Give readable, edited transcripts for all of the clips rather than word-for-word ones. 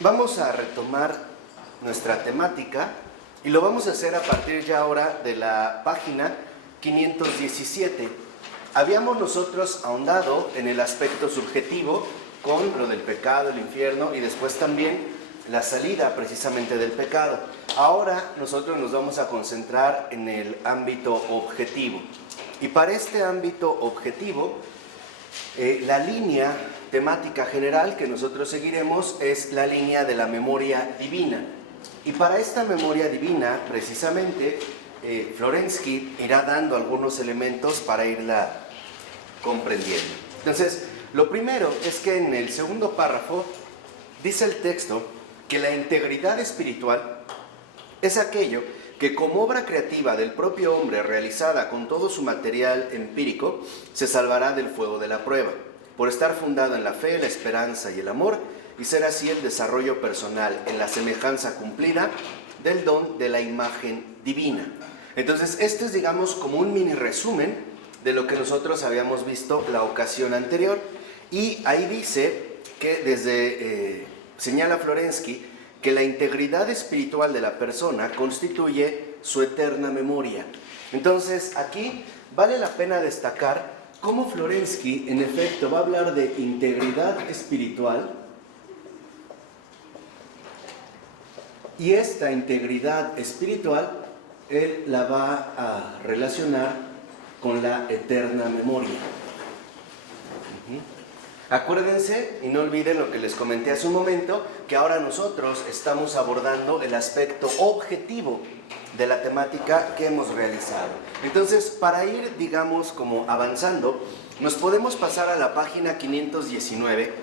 Vamos a retomar nuestra temática y lo vamos a hacer a partir ya ahora de la página 517. Habíamos nosotros ahondado en el aspecto subjetivo con lo del pecado, el infierno y después también la salida precisamente del pecado. Ahora nosotros nos vamos a concentrar en el ámbito objetivo. Y para este ámbito objetivo, la línea temática general que nosotros seguiremos es la línea de la memoria divina. Y para esta memoria divina, precisamente, Florensky irá dando algunos elementos para irla comprendiendo. Entonces, lo primero es que en el segundo párrafo dice el texto que la integridad espiritual es aquello que como obra creativa del propio hombre realizada con todo su material empírico, se salvará del fuego de la prueba, por estar fundado en la fe, la esperanza y el amor, y ser así el desarrollo personal en la semejanza cumplida del don de la imagen divina. Entonces, este es, digamos, como un mini resumen de lo que nosotros habíamos visto la ocasión anterior, y ahí dice que señala Florensky, que la integridad espiritual de la persona constituye su eterna memoria. Entonces, aquí vale la pena destacar cómo Florensky, en efecto, va a hablar de integridad espiritual, y esta integridad espiritual, él la va a relacionar con la eterna memoria. Acuérdense y no olviden lo que les comenté hace un momento, que ahora nosotros estamos abordando el aspecto objetivo de la temática que hemos realizado. Entonces, para ir, digamos, como avanzando, nos podemos pasar a la página 519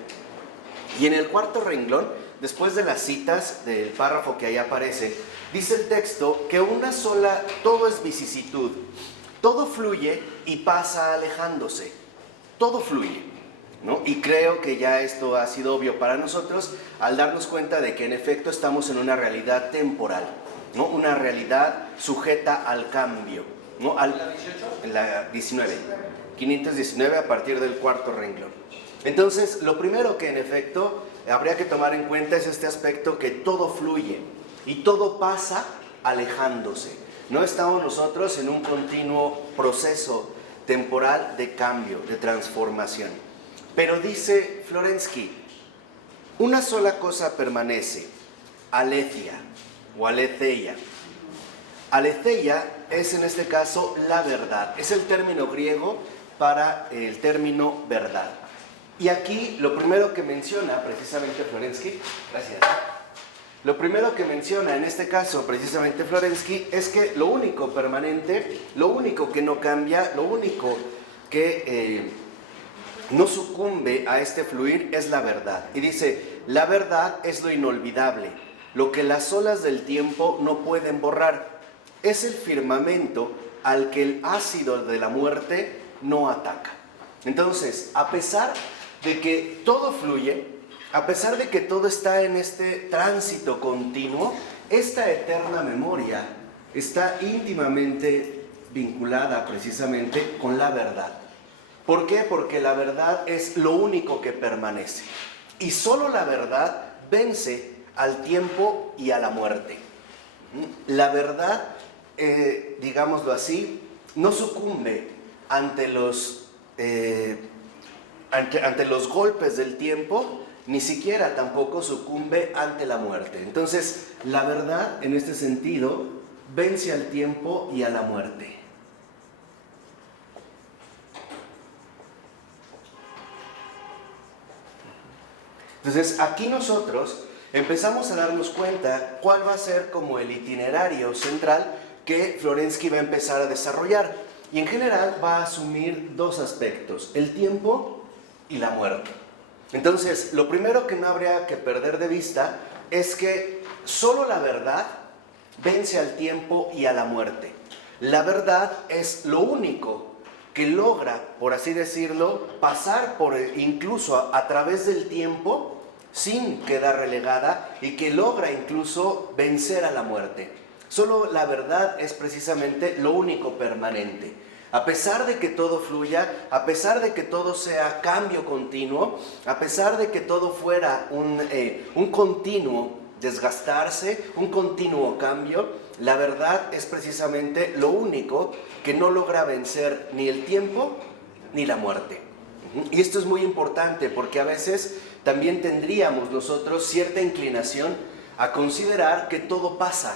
y en el cuarto renglón, después de las citas del párrafo que ahí aparece, dice el texto que todo es vicisitud, todo fluye y pasa alejándose, todo fluye. ¿No? Y creo que ya esto ha sido obvio para nosotros al darnos cuenta de que en efecto estamos en una realidad temporal, ¿no? Una realidad sujeta al cambio, ¿no? ¿La 18? En la 19, 519 a partir del cuarto renglón. Entonces, lo primero que en efecto habría que tomar en cuenta es este aspecto que todo fluye y todo pasa alejándose. No estamos nosotros en un continuo proceso temporal de cambio, de transformación. Pero dice Florensky, una sola cosa permanece, aletheia o aletheia. Aletheia es en este caso la verdad, es el término griego para el término verdad. Y aquí lo primero que menciona precisamente Florensky, gracias. Lo primero que menciona en este caso precisamente Florensky es que lo único permanente, lo único que no cambia, lo único que no sucumbe a este fluir es la verdad. Y dice, la verdad es lo inolvidable, lo que las olas del tiempo no pueden borrar. Es el firmamento al que el ácido de la muerte no ataca. Entonces, a pesar de que todo fluye, a pesar de que todo está en este tránsito continuo, esta eterna memoria está íntimamente vinculada precisamente con la verdad. ¿Por qué? Porque la verdad es lo único que permanece. Y solo la verdad vence al tiempo y a la muerte. La verdad, digámoslo así, no sucumbe ante los golpes del tiempo, ni siquiera tampoco sucumbe ante la muerte. Entonces, la verdad, en este sentido, vence al tiempo y a la muerte. Entonces, aquí nosotros empezamos a darnos cuenta cuál va a ser como el itinerario central que Florensky va a empezar a desarrollar. Y en general va a asumir dos aspectos, el tiempo y la muerte. Entonces, lo primero que no habría que perder de vista es que solo la verdad vence al tiempo y a la muerte. La verdad es lo único que logra, por así decirlo, pasar por incluso a través del tiempo sin quedar relegada y que logra incluso vencer a la muerte. Solo la verdad es precisamente lo único permanente. A pesar de que todo fluya, a pesar de que todo sea cambio continuo, a pesar de que todo fuera un continuo desgastarse, un continuo cambio, la verdad es precisamente lo único que no logra vencer ni el tiempo ni la muerte. Y esto es muy importante porque a veces también tendríamos nosotros cierta inclinación a considerar que todo pasa,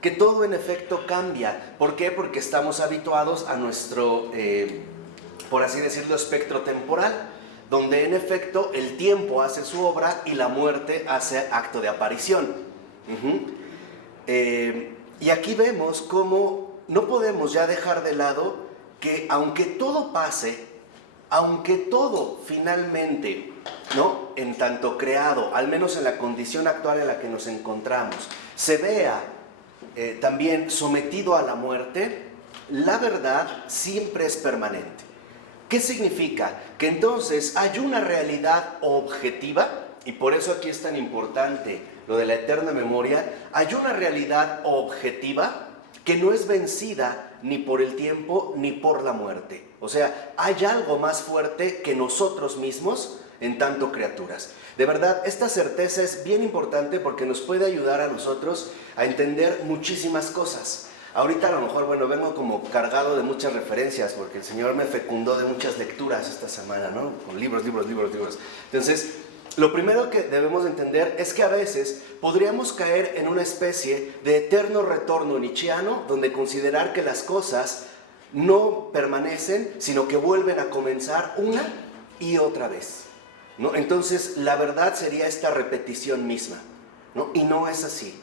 que todo en efecto cambia. ¿Por qué? Porque estamos habituados a nuestro, por así decirlo, espectro temporal, donde en efecto el tiempo hace su obra y la muerte hace acto de aparición. Y aquí vemos cómo no podemos ya dejar de lado que aunque todo pase, aunque todo finalmente, ¿no?, en tanto creado, al menos en la condición actual en la que nos encontramos, se vea también sometido a la muerte, la verdad siempre es permanente. ¿Qué significa? Que entonces hay una realidad objetiva, y por eso aquí es tan importante lo de la eterna memoria. Hay una realidad objetiva que no es vencida ni por el tiempo ni por la muerte. O sea, hay algo más fuerte que nosotros mismos en tanto criaturas. De verdad, esta certeza es bien importante porque nos puede ayudar a nosotros a entender muchísimas cosas. Ahorita a lo mejor, bueno, vengo como cargado de muchas referencias porque el Señor me fecundó de muchas lecturas esta semana, ¿no? Con libros. Entonces, lo primero que debemos entender es que a veces podríamos caer en una especie de eterno retorno nietzscheano, donde considerar que las cosas no permanecen, sino que vuelven a comenzar una y otra vez, ¿no? Entonces, la verdad sería esta repetición misma, ¿no? Y no es así.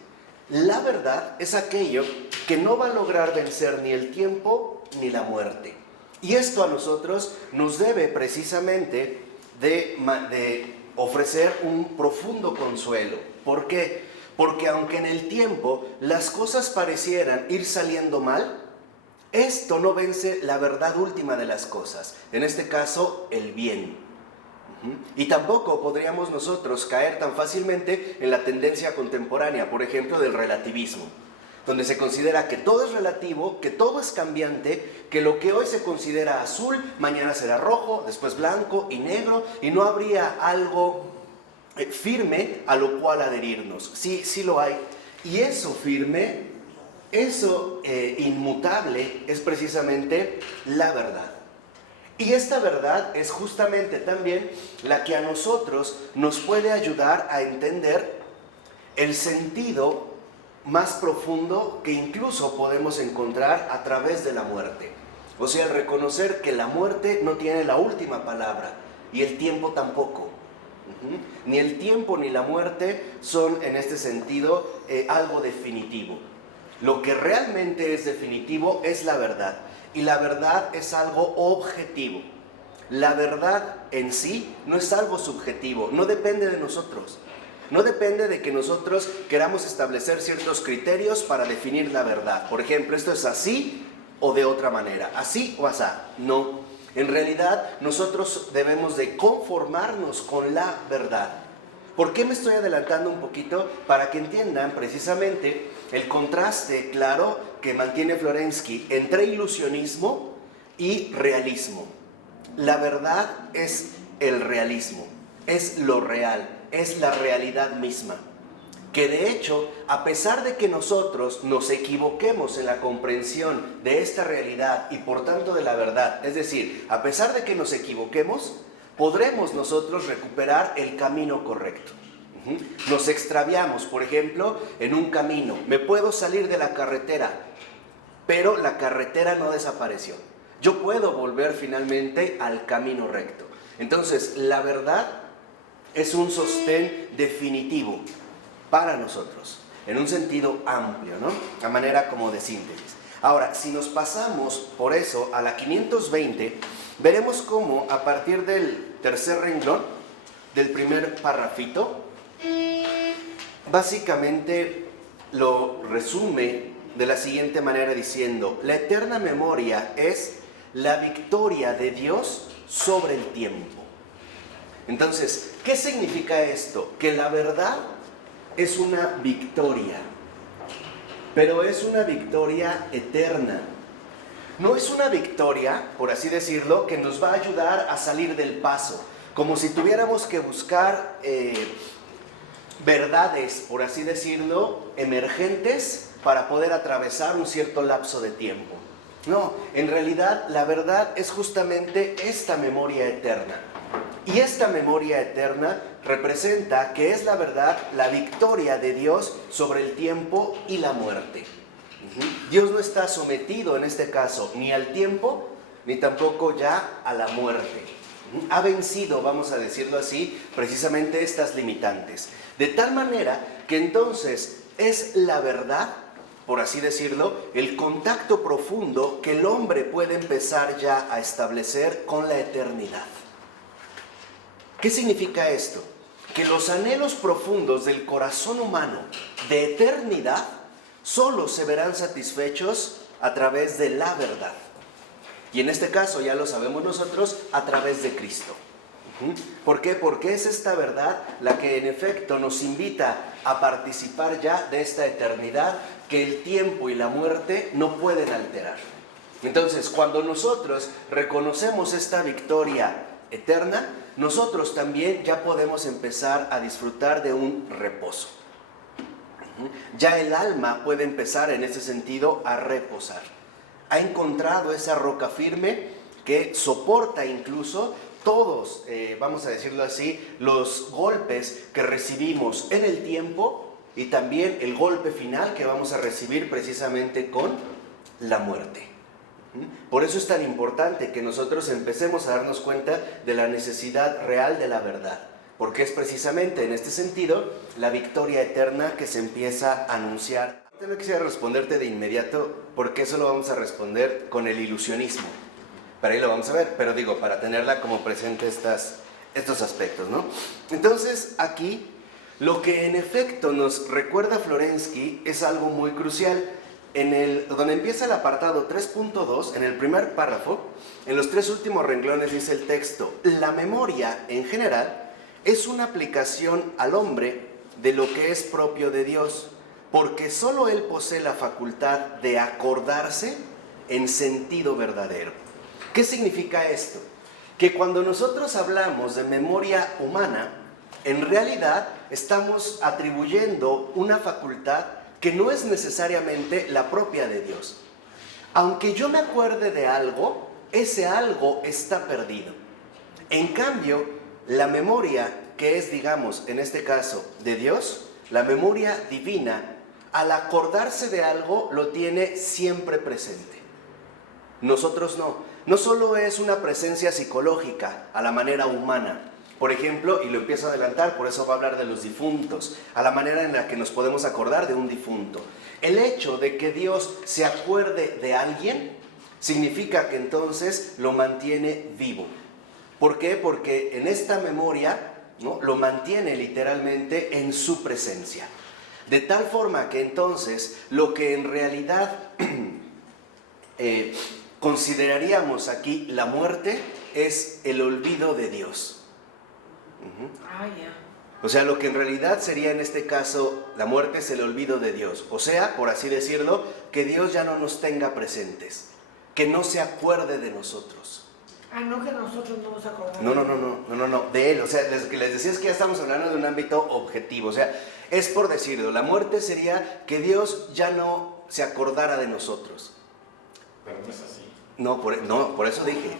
La verdad es aquello que no va a lograr vencer ni el tiempo ni la muerte. Y esto a nosotros nos debe precisamente de ofrecer un profundo consuelo. ¿Por qué? Porque aunque en el tiempo las cosas parecieran ir saliendo mal, esto no vence la verdad última de las cosas, en este caso el bien. Y tampoco podríamos nosotros caer tan fácilmente en la tendencia contemporánea, por ejemplo, del relativismo, donde se considera que todo es relativo, que todo es cambiante, que lo que hoy se considera azul, mañana será rojo, después blanco y negro, y no habría algo firme a lo cual adherirnos. Sí, sí lo hay. Y eso firme, eso inmutable, es precisamente la verdad. Y esta verdad es justamente también la que a nosotros nos puede ayudar a entender el sentido más profundo que incluso podemos encontrar a través de la muerte. O sea, el reconocer que la muerte no tiene la última palabra y el tiempo tampoco. Ni el tiempo ni la muerte son en este sentido algo definitivo. Lo que realmente es definitivo es la verdad. Y la verdad es algo objetivo. La verdad en sí no es algo subjetivo, no depende de nosotros. No depende de que nosotros queramos establecer ciertos criterios para definir la verdad. Por ejemplo, esto es así o de otra manera, así o asá. No, en realidad nosotros debemos de conformarnos con la verdad. ¿Por qué me estoy adelantando un poquito? Para que entiendan precisamente el contraste claro que mantiene Florensky entre ilusionismo y realismo. La verdad es el realismo, es lo real, es la realidad misma. Que de hecho, a pesar de que nosotros nos equivoquemos en la comprensión de esta realidad y por tanto de la verdad, es decir, a pesar de que nos equivoquemos, podremos nosotros recuperar el camino correcto. Nos extraviamos, por ejemplo, en un camino. Me puedo salir de la carretera, pero la carretera no desapareció. Yo puedo volver finalmente al camino recto. Entonces, la verdad es un sostén definitivo para nosotros, en un sentido amplio, ¿no? A manera como de síntesis. Ahora, si nos pasamos por eso a la 520, veremos cómo a partir del tercer renglón, del primer parrafito, básicamente lo resume de la siguiente manera diciendo: la eterna memoria es la victoria de Dios sobre el tiempo. Entonces, ¿qué significa esto? Que la verdad es una victoria, pero es una victoria eterna. No es una victoria, por así decirlo, que nos va a ayudar a salir del paso, como si tuviéramos que buscar verdades, por así decirlo, emergentes para poder atravesar un cierto lapso de tiempo. No, en realidad la verdad es justamente esta memoria eterna. Y esta memoria eterna representa que es la verdad, la victoria de Dios sobre el tiempo y la muerte. Dios no está sometido en este caso ni al tiempo, ni tampoco ya a la muerte. Ha vencido, vamos a decirlo así, precisamente estas limitantes. De tal manera que entonces es la verdad, por así decirlo, el contacto profundo que el hombre puede empezar ya a establecer con la eternidad. ¿Qué significa esto? Que los anhelos profundos del corazón humano de eternidad solo se verán satisfechos a través de la verdad. Y en este caso, ya lo sabemos nosotros, a través de Cristo. ¿Por qué? Porque es esta verdad la que en efecto nos invita a participar ya de esta eternidad que el tiempo y la muerte no pueden alterar. Entonces, cuando nosotros reconocemos esta victoria eterna, nosotros también ya podemos empezar a disfrutar de un reposo. Ya el alma puede empezar en ese sentido a reposar. Ha encontrado esa roca firme que soporta incluso todos, vamos a decirlo así, los golpes que recibimos en el tiempo y también el golpe final que vamos a recibir precisamente con la muerte. Por eso es tan importante que nosotros empecemos a darnos cuenta de la necesidad real de la verdad, porque es precisamente en este sentido la victoria eterna que se empieza a anunciar. No quisiera responderte de inmediato, porque eso lo vamos a responder con el ilusionismo. Para ahí lo vamos a ver, pero digo, para tenerla como presente estos aspectos, ¿no? Entonces, aquí, lo que en efecto nos recuerda Florensky es algo muy crucial. Donde empieza el apartado 3.2, en el primer párrafo, en los 3 últimos renglones dice el texto: la memoria, en general, es una aplicación al hombre de lo que es propio de Dios, porque solo Él posee la facultad de acordarse en sentido verdadero. ¿Qué significa esto? Que cuando nosotros hablamos de memoria humana, en realidad estamos atribuyendo una facultad que no es necesariamente la propia de Dios. Aunque yo me acuerde de algo, ese algo está perdido. En cambio, la memoria que es, digamos, en este caso, de Dios, la memoria divina, al acordarse de algo, lo tiene siempre presente. Nosotros no. No solo es una presencia psicológica a la manera humana. Por ejemplo, y lo empiezo a adelantar, por eso va a hablar de los difuntos, a la manera en la que nos podemos acordar de un difunto. El hecho de que Dios se acuerde de alguien significa que entonces lo mantiene vivo. ¿Por qué? Porque en esta memoria, ¿no?, lo mantiene literalmente en su presencia. De tal forma que entonces lo que en realidad consideraríamos aquí la muerte es el olvido de Dios. O sea, lo que en realidad sería en este caso la muerte es el olvido de Dios. O sea, por así decirlo, que Dios ya no nos tenga presentes, que no se acuerde de nosotros. No, que nosotros no nos acordamos. No, de Él. O sea, que les decía es que ya estamos hablando de un ámbito objetivo. O sea, es por decirlo, la muerte sería que Dios ya no se acordara de nosotros. Pero no es así. No, por eso dije.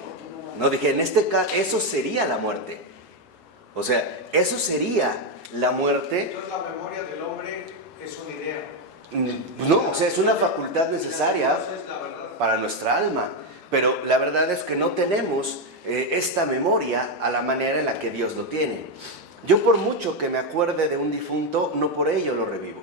No, dije, en este caso, eso sería la muerte. O sea, eso sería la muerte. Entonces la memoria del hombre es una idea. No, o sea, es una facultad necesaria para nuestra alma. Pero la verdad es que no tenemos esta memoria a la manera en la que Dios lo tiene. Yo por mucho que me acuerde de un difunto, no por ello lo revivo.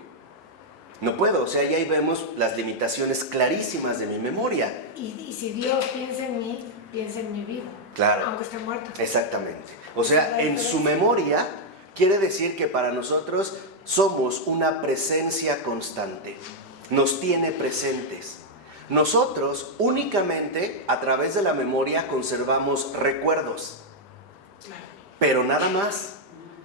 No puedo, o sea, y ahí vemos las limitaciones clarísimas de mi memoria. Y si Dios piensa en mí, piensa en mi vida. Claro. Aunque esté muerto. Exactamente. O sea, en su memoria quiere decir que para nosotros somos una presencia constante. Nos tiene presentes. Nosotros únicamente a través de la memoria conservamos recuerdos. Claro. Pero nada más.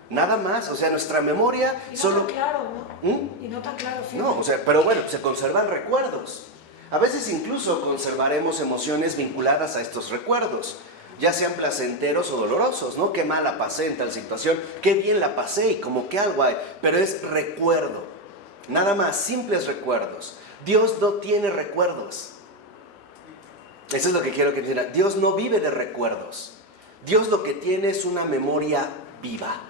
Nada más. O sea, nuestra memoria Y no solo... tan claro, ¿no? Y no tan claro. Sí. No, o sea, pero bueno, se conservan recuerdos. A veces incluso conservaremos emociones vinculadas a estos recuerdos, ya sean placenteros o dolorosos, ¿no? Qué mal la pasé en tal situación, qué bien la pasé y como que algo hay, pero es recuerdo, nada más, simples recuerdos. Dios no tiene recuerdos. Eso es lo que quiero que entiendan. Dios no vive de recuerdos. Dios lo que tiene es una memoria viva.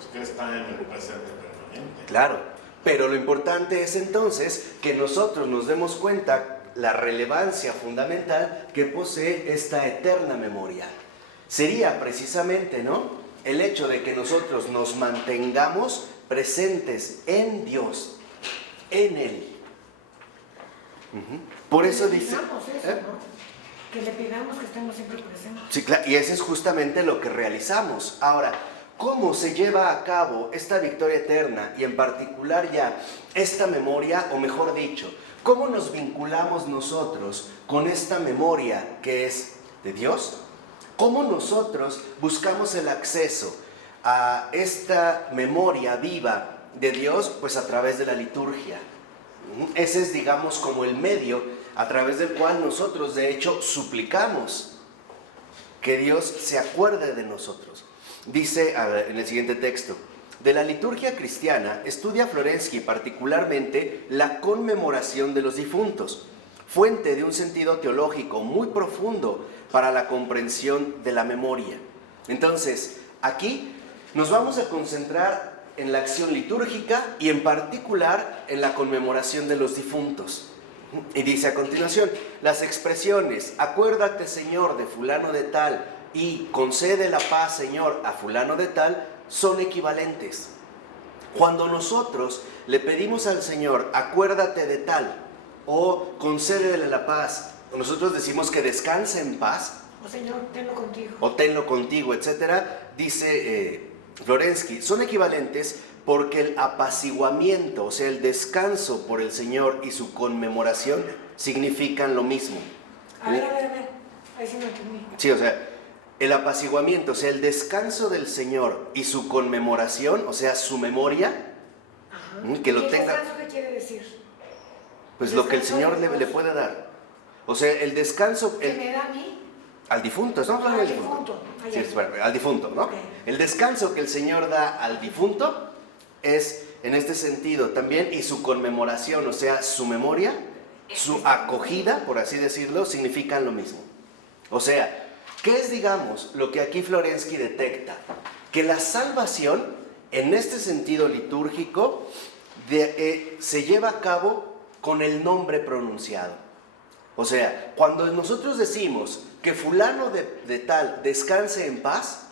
Es que está en el presente permanente. Claro, pero lo importante es entonces que nosotros nos demos cuenta la relevancia fundamental que posee esta eterna memoria. Sería precisamente, ¿no?, el hecho de que nosotros nos mantengamos presentes en Dios, en Él. Por eso Que dice... pidamos eso, ¿no? Que le pidamos que estemos siempre presentes. Sí, claro, y eso es justamente lo que realizamos. Ahora, ¿cómo se lleva a cabo esta victoria eterna y en particular ya esta memoria, o mejor dicho, cómo nos vinculamos nosotros con esta memoria que es de Dios? ¿Cómo nosotros buscamos el acceso a esta memoria viva de Dios? Pues a través de la liturgia. Ese es, digamos, como el medio a través del cual nosotros, de hecho, suplicamos que Dios se acuerde de nosotros. Dice en el siguiente texto: de la liturgia cristiana estudia Florensky particularmente la conmemoración de los difuntos, fuente de un sentido teológico muy profundo para la comprensión de la memoria. Entonces, aquí nos vamos a concentrar en la acción litúrgica y en particular en la conmemoración de los difuntos. Y dice a continuación, las expresiones acuérdate Señor de fulano de tal y concede la paz Señor a fulano de tal son equivalentes. Cuando nosotros le pedimos al Señor acuérdate de tal o concédele la paz, nosotros decimos que descanse en paz O Señor, tenlo contigo. o tenlo contigo, etcétera, dice Florensky, son equivalentes porque el apaciguamiento, o sea, el descanso por el Señor y su conmemoración significan lo mismo. A ver. Ahí sí no entendí. Sí, o sea, el apaciguamiento, o sea, el descanso del Señor y su conmemoración, o sea, su memoria, Ajá. que lo ¿Y el tenga, descanso qué quiere decir? pues lo que el Descansar Señor en Dios. le puede dar. O sea, el descanso ¿Qué me da a mí? al difunto, estamos hablando Al del difunto. difunto. Sí, espera, al difunto, ¿no? Ok. El descanso que el Señor da al difunto es en este sentido también, y su conmemoración, o sea, su memoria, su acogida, por así decirlo, significan lo mismo. O sea, ¿qué es, digamos, lo que aquí Florensky detecta? Que la salvación, en este sentido litúrgico, se lleva a cabo con el nombre pronunciado. O sea, cuando nosotros decimos que fulano de tal descanse en paz,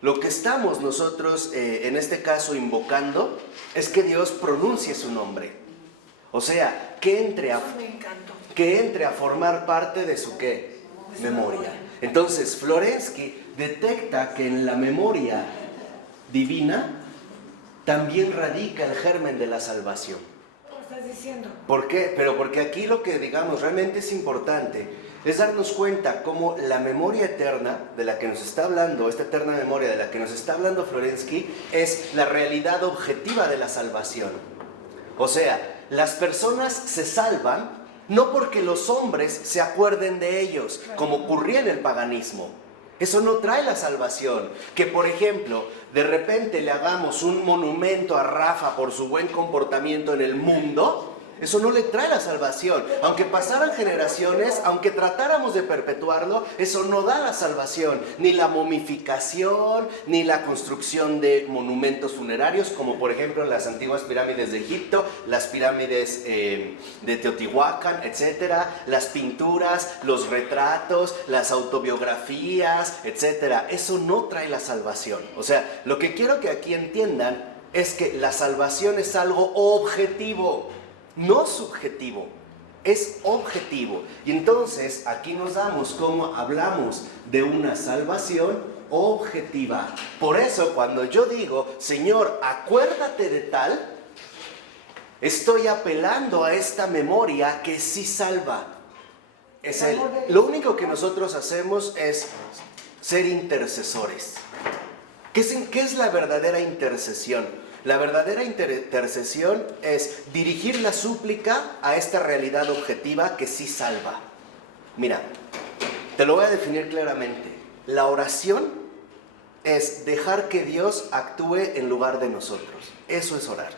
lo que estamos nosotros en este caso invocando es que Dios pronuncie su nombre. O sea, que entre Eso me encantó. a formar parte de su ¿qué? Memoria. Entonces, Florensky detecta que en la memoria divina también radica el germen de la salvación. ¿Cómo estás diciendo? ¿Por qué? Pero porque aquí lo que, digamos, realmente es importante es darnos cuenta cómo la memoria eterna de la que nos está hablando, esta eterna memoria de la que nos está hablando Florensky, es la realidad objetiva de la salvación. O sea, las personas se salvan no porque los hombres se acuerden de ellos, como ocurría en el paganismo. Eso no trae la salvación. Que, por ejemplo, de repente le hagamos un monumento a Rafa por su buen comportamiento en el mundo, eso no le trae la salvación. Aunque pasaran generaciones, aunque tratáramos de perpetuarlo, eso no da la salvación. Ni la momificación, ni la construcción de monumentos funerarios, como por ejemplo las antiguas pirámides de Egipto, las pirámides de Teotihuacán, etcétera, las pinturas, los retratos, las autobiografías, etcétera. Eso no trae la salvación. O sea, lo que quiero que aquí entiendan es que la salvación es algo objetivo, no subjetivo, es objetivo. Y entonces aquí nos damos cómo hablamos de una salvación objetiva. Por eso cuando yo digo, Señor, acuérdate de tal, estoy apelando a esta memoria que sí salva. Es lo único que nosotros hacemos es ser intercesores. ¿Qué es la verdadera intercesión? La verdadera intercesión es dirigir la súplica a esta realidad objetiva que sí salva. Mira, te lo voy a definir claramente. La oración es dejar que Dios actúe en lugar de nosotros. Eso es orar.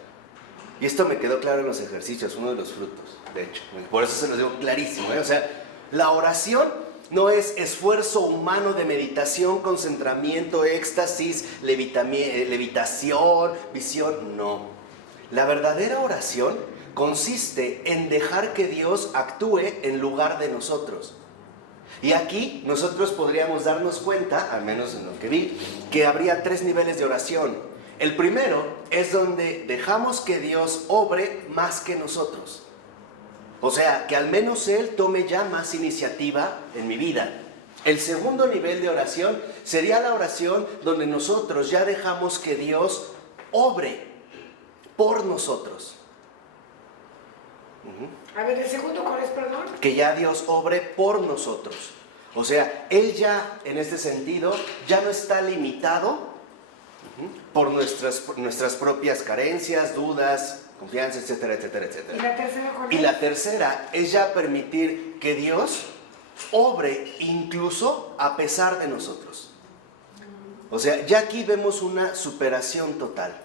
Y esto me quedó claro en los ejercicios, uno de los frutos, de hecho. Por eso se los digo clarísimo, ¿eh? O sea, la oración no es esfuerzo humano de meditación, concentramiento, éxtasis, levitación, visión. No. La verdadera oración consiste en dejar que Dios actúe en lugar de nosotros. Y aquí nosotros podríamos darnos cuenta, al menos en lo que vi, que habría 3 niveles de oración. El primero es donde dejamos que Dios obre más que nosotros. O sea, que al menos Él tome ya más iniciativa en mi vida. El segundo nivel de oración sería la oración donde nosotros ya dejamos que Dios obre por nosotros. A ver, ¿el segundo cuál es, perdón? Que ya Dios obre por nosotros. O sea, Él ya, en este sentido, ya no está limitado por nuestras propias carencias, dudas, confianza, etcétera, etcétera, etcétera. ¿Y la tercera cuál Y es? la tercera es ya permitir que Dios obre incluso a pesar de nosotros. O sea, ya aquí vemos una superación total.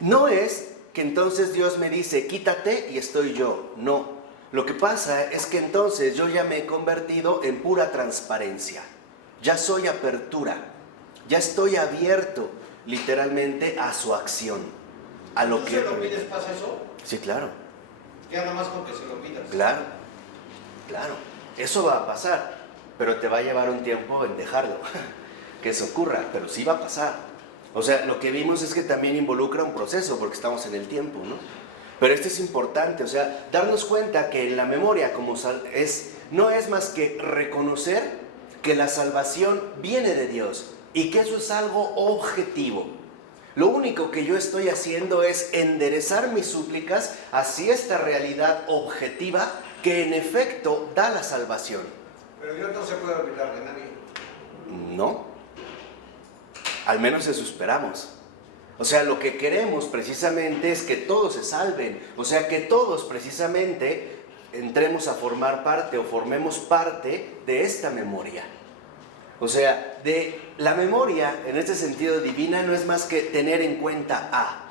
No es que entonces Dios me dice, quítate y estoy yo. No. Lo que pasa es que entonces yo ya me he convertido en pura transparencia. Ya soy apertura. Ya estoy abierto literalmente a su acción. A lo ¿Tú que... se lo pides, pasa eso? Sí, claro. Ya nada más con que se lo pidas. Claro. Claro. Eso va a pasar. Pero te va a llevar un tiempo en dejarlo. Que eso ocurra. Pero sí va a pasar. O sea, lo que vimos es que también involucra un proceso, porque estamos en el tiempo, ¿no? Pero esto es importante, o sea, darnos cuenta que la memoria no es más que reconocer que la salvación viene de Dios y que eso es algo objetivo. Lo único que yo estoy haciendo es enderezar mis súplicas hacia esta realidad objetiva que en efecto da la salvación. Pero Dios no se puede olvidar de nadie. No. Al menos eso esperamos. O sea, lo que queremos precisamente es que todos se salven. O sea, que todos precisamente entremos a formar parte o formemos parte de esta memoria. O sea, de la memoria en este sentido divina no es más que tener en cuenta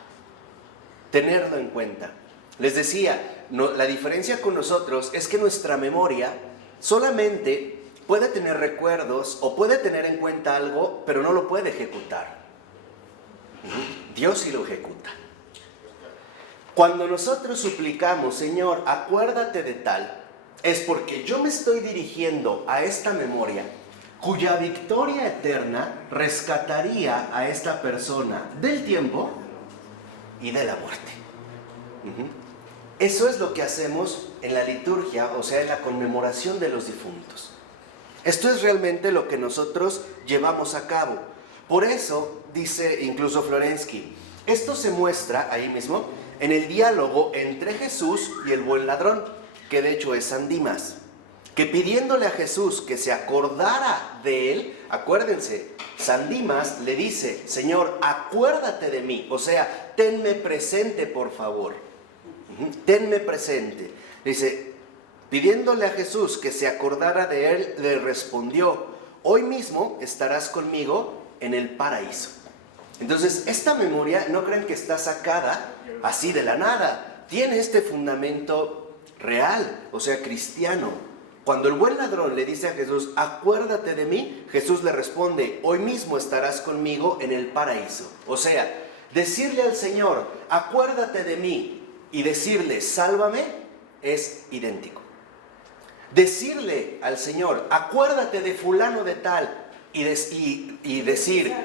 tenerlo en cuenta. Les decía, la diferencia con nosotros es que nuestra memoria solamente puede tener recuerdos o puede tener en cuenta algo, pero no lo puede ejecutar. Dios sí lo ejecuta. Cuando nosotros suplicamos, Señor, acuérdate de tal, es porque yo me estoy dirigiendo a esta memoria cuya victoria eterna rescataría a esta persona del tiempo y de la muerte. Eso es lo que hacemos en la liturgia, o sea, en la conmemoración de los difuntos. Esto es realmente lo que nosotros llevamos a cabo. Por eso, dice incluso Florensky, esto se muestra ahí mismo en el diálogo entre Jesús y el buen ladrón, que de hecho es San Dimas, que pidiéndole a Jesús que se acordara de él, acuérdense, San Dimas le dice, Señor, acuérdate de mí, o sea, tenme presente por favor, tenme presente. Dice, pidiéndole a Jesús que se acordara de él, le respondió, hoy mismo estarás conmigo en el paraíso. Entonces, esta memoria no crean que está sacada así de la nada. Tiene este fundamento real, o sea, cristiano. Cuando el buen ladrón le dice a Jesús, acuérdate de mí, Jesús le responde, hoy mismo estarás conmigo en el paraíso. O sea, decirle al Señor, acuérdate de mí, y decirle, sálvame, es idéntico. Decirle al Señor, acuérdate de fulano de tal, y decir,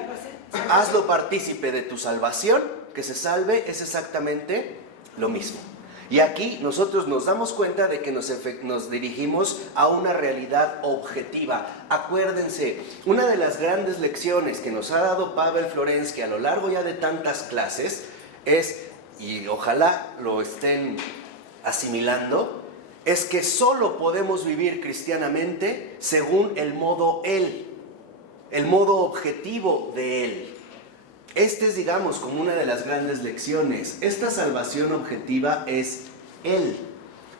hazlo partícipe de tu salvación, que se salve, es exactamente lo mismo. Y aquí nosotros nos damos cuenta de que nos dirigimos a una realidad objetiva. Acuérdense, una de las grandes lecciones que nos ha dado Pavel Florensky a lo largo ya de tantas clases es, y ojalá lo estén asimilando, es que solo podemos vivir cristianamente según el modo Él. El modo objetivo de Él. Esta es, digamos, como una de las grandes lecciones. Esta salvación objetiva es Él.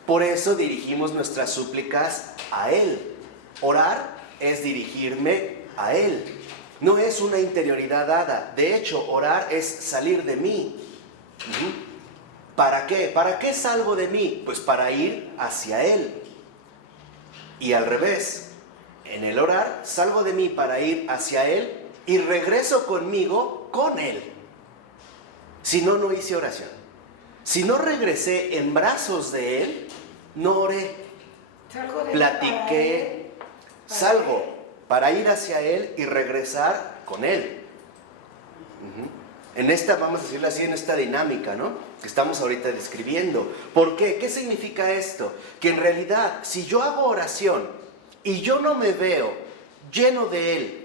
Por eso dirigimos nuestras súplicas a Él. Orar es dirigirme a Él. No es una interioridad dada. De hecho, orar es salir de mí. ¿Para qué? ¿Para qué salgo de mí? Pues para ir hacia Él. Y al revés. En el orar, salgo de mí para ir hacia Él y regreso conmigo con Él. Si no, no hice oración. Si no regresé en brazos de Él, no oré. Salgo de Platiqué, salgo para ir hacia Él y regresar con Él. En esta, vamos a decirlo así, en esta dinámica, ¿no? Que estamos ahorita describiendo. ¿Por qué? ¿Qué significa esto? Que en realidad, si yo hago oración y yo no me veo lleno de Él,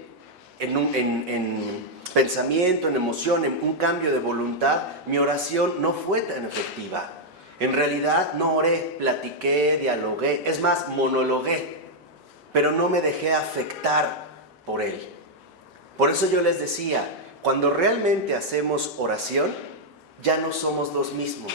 en pensamiento, en emoción, en un cambio de voluntad, mi oración no fue tan efectiva. En realidad no oré, platiqué, dialogué, es más, monologué, pero no me dejé afectar por Él. Por eso yo les decía, cuando realmente hacemos oración, ya no somos los mismos.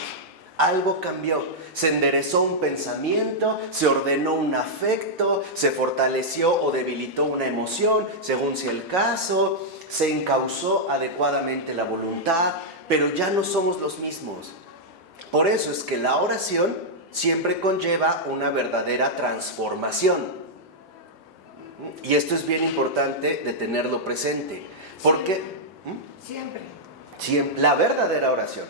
Algo cambió, se enderezó un pensamiento, se ordenó un afecto, se fortaleció o debilitó una emoción, según sea el caso, se encauzó adecuadamente la voluntad, pero ya no somos los mismos. Por eso es que la oración siempre conlleva una verdadera transformación. Y esto es bien importante de tenerlo presente, porque Siempre. la verdadera oración,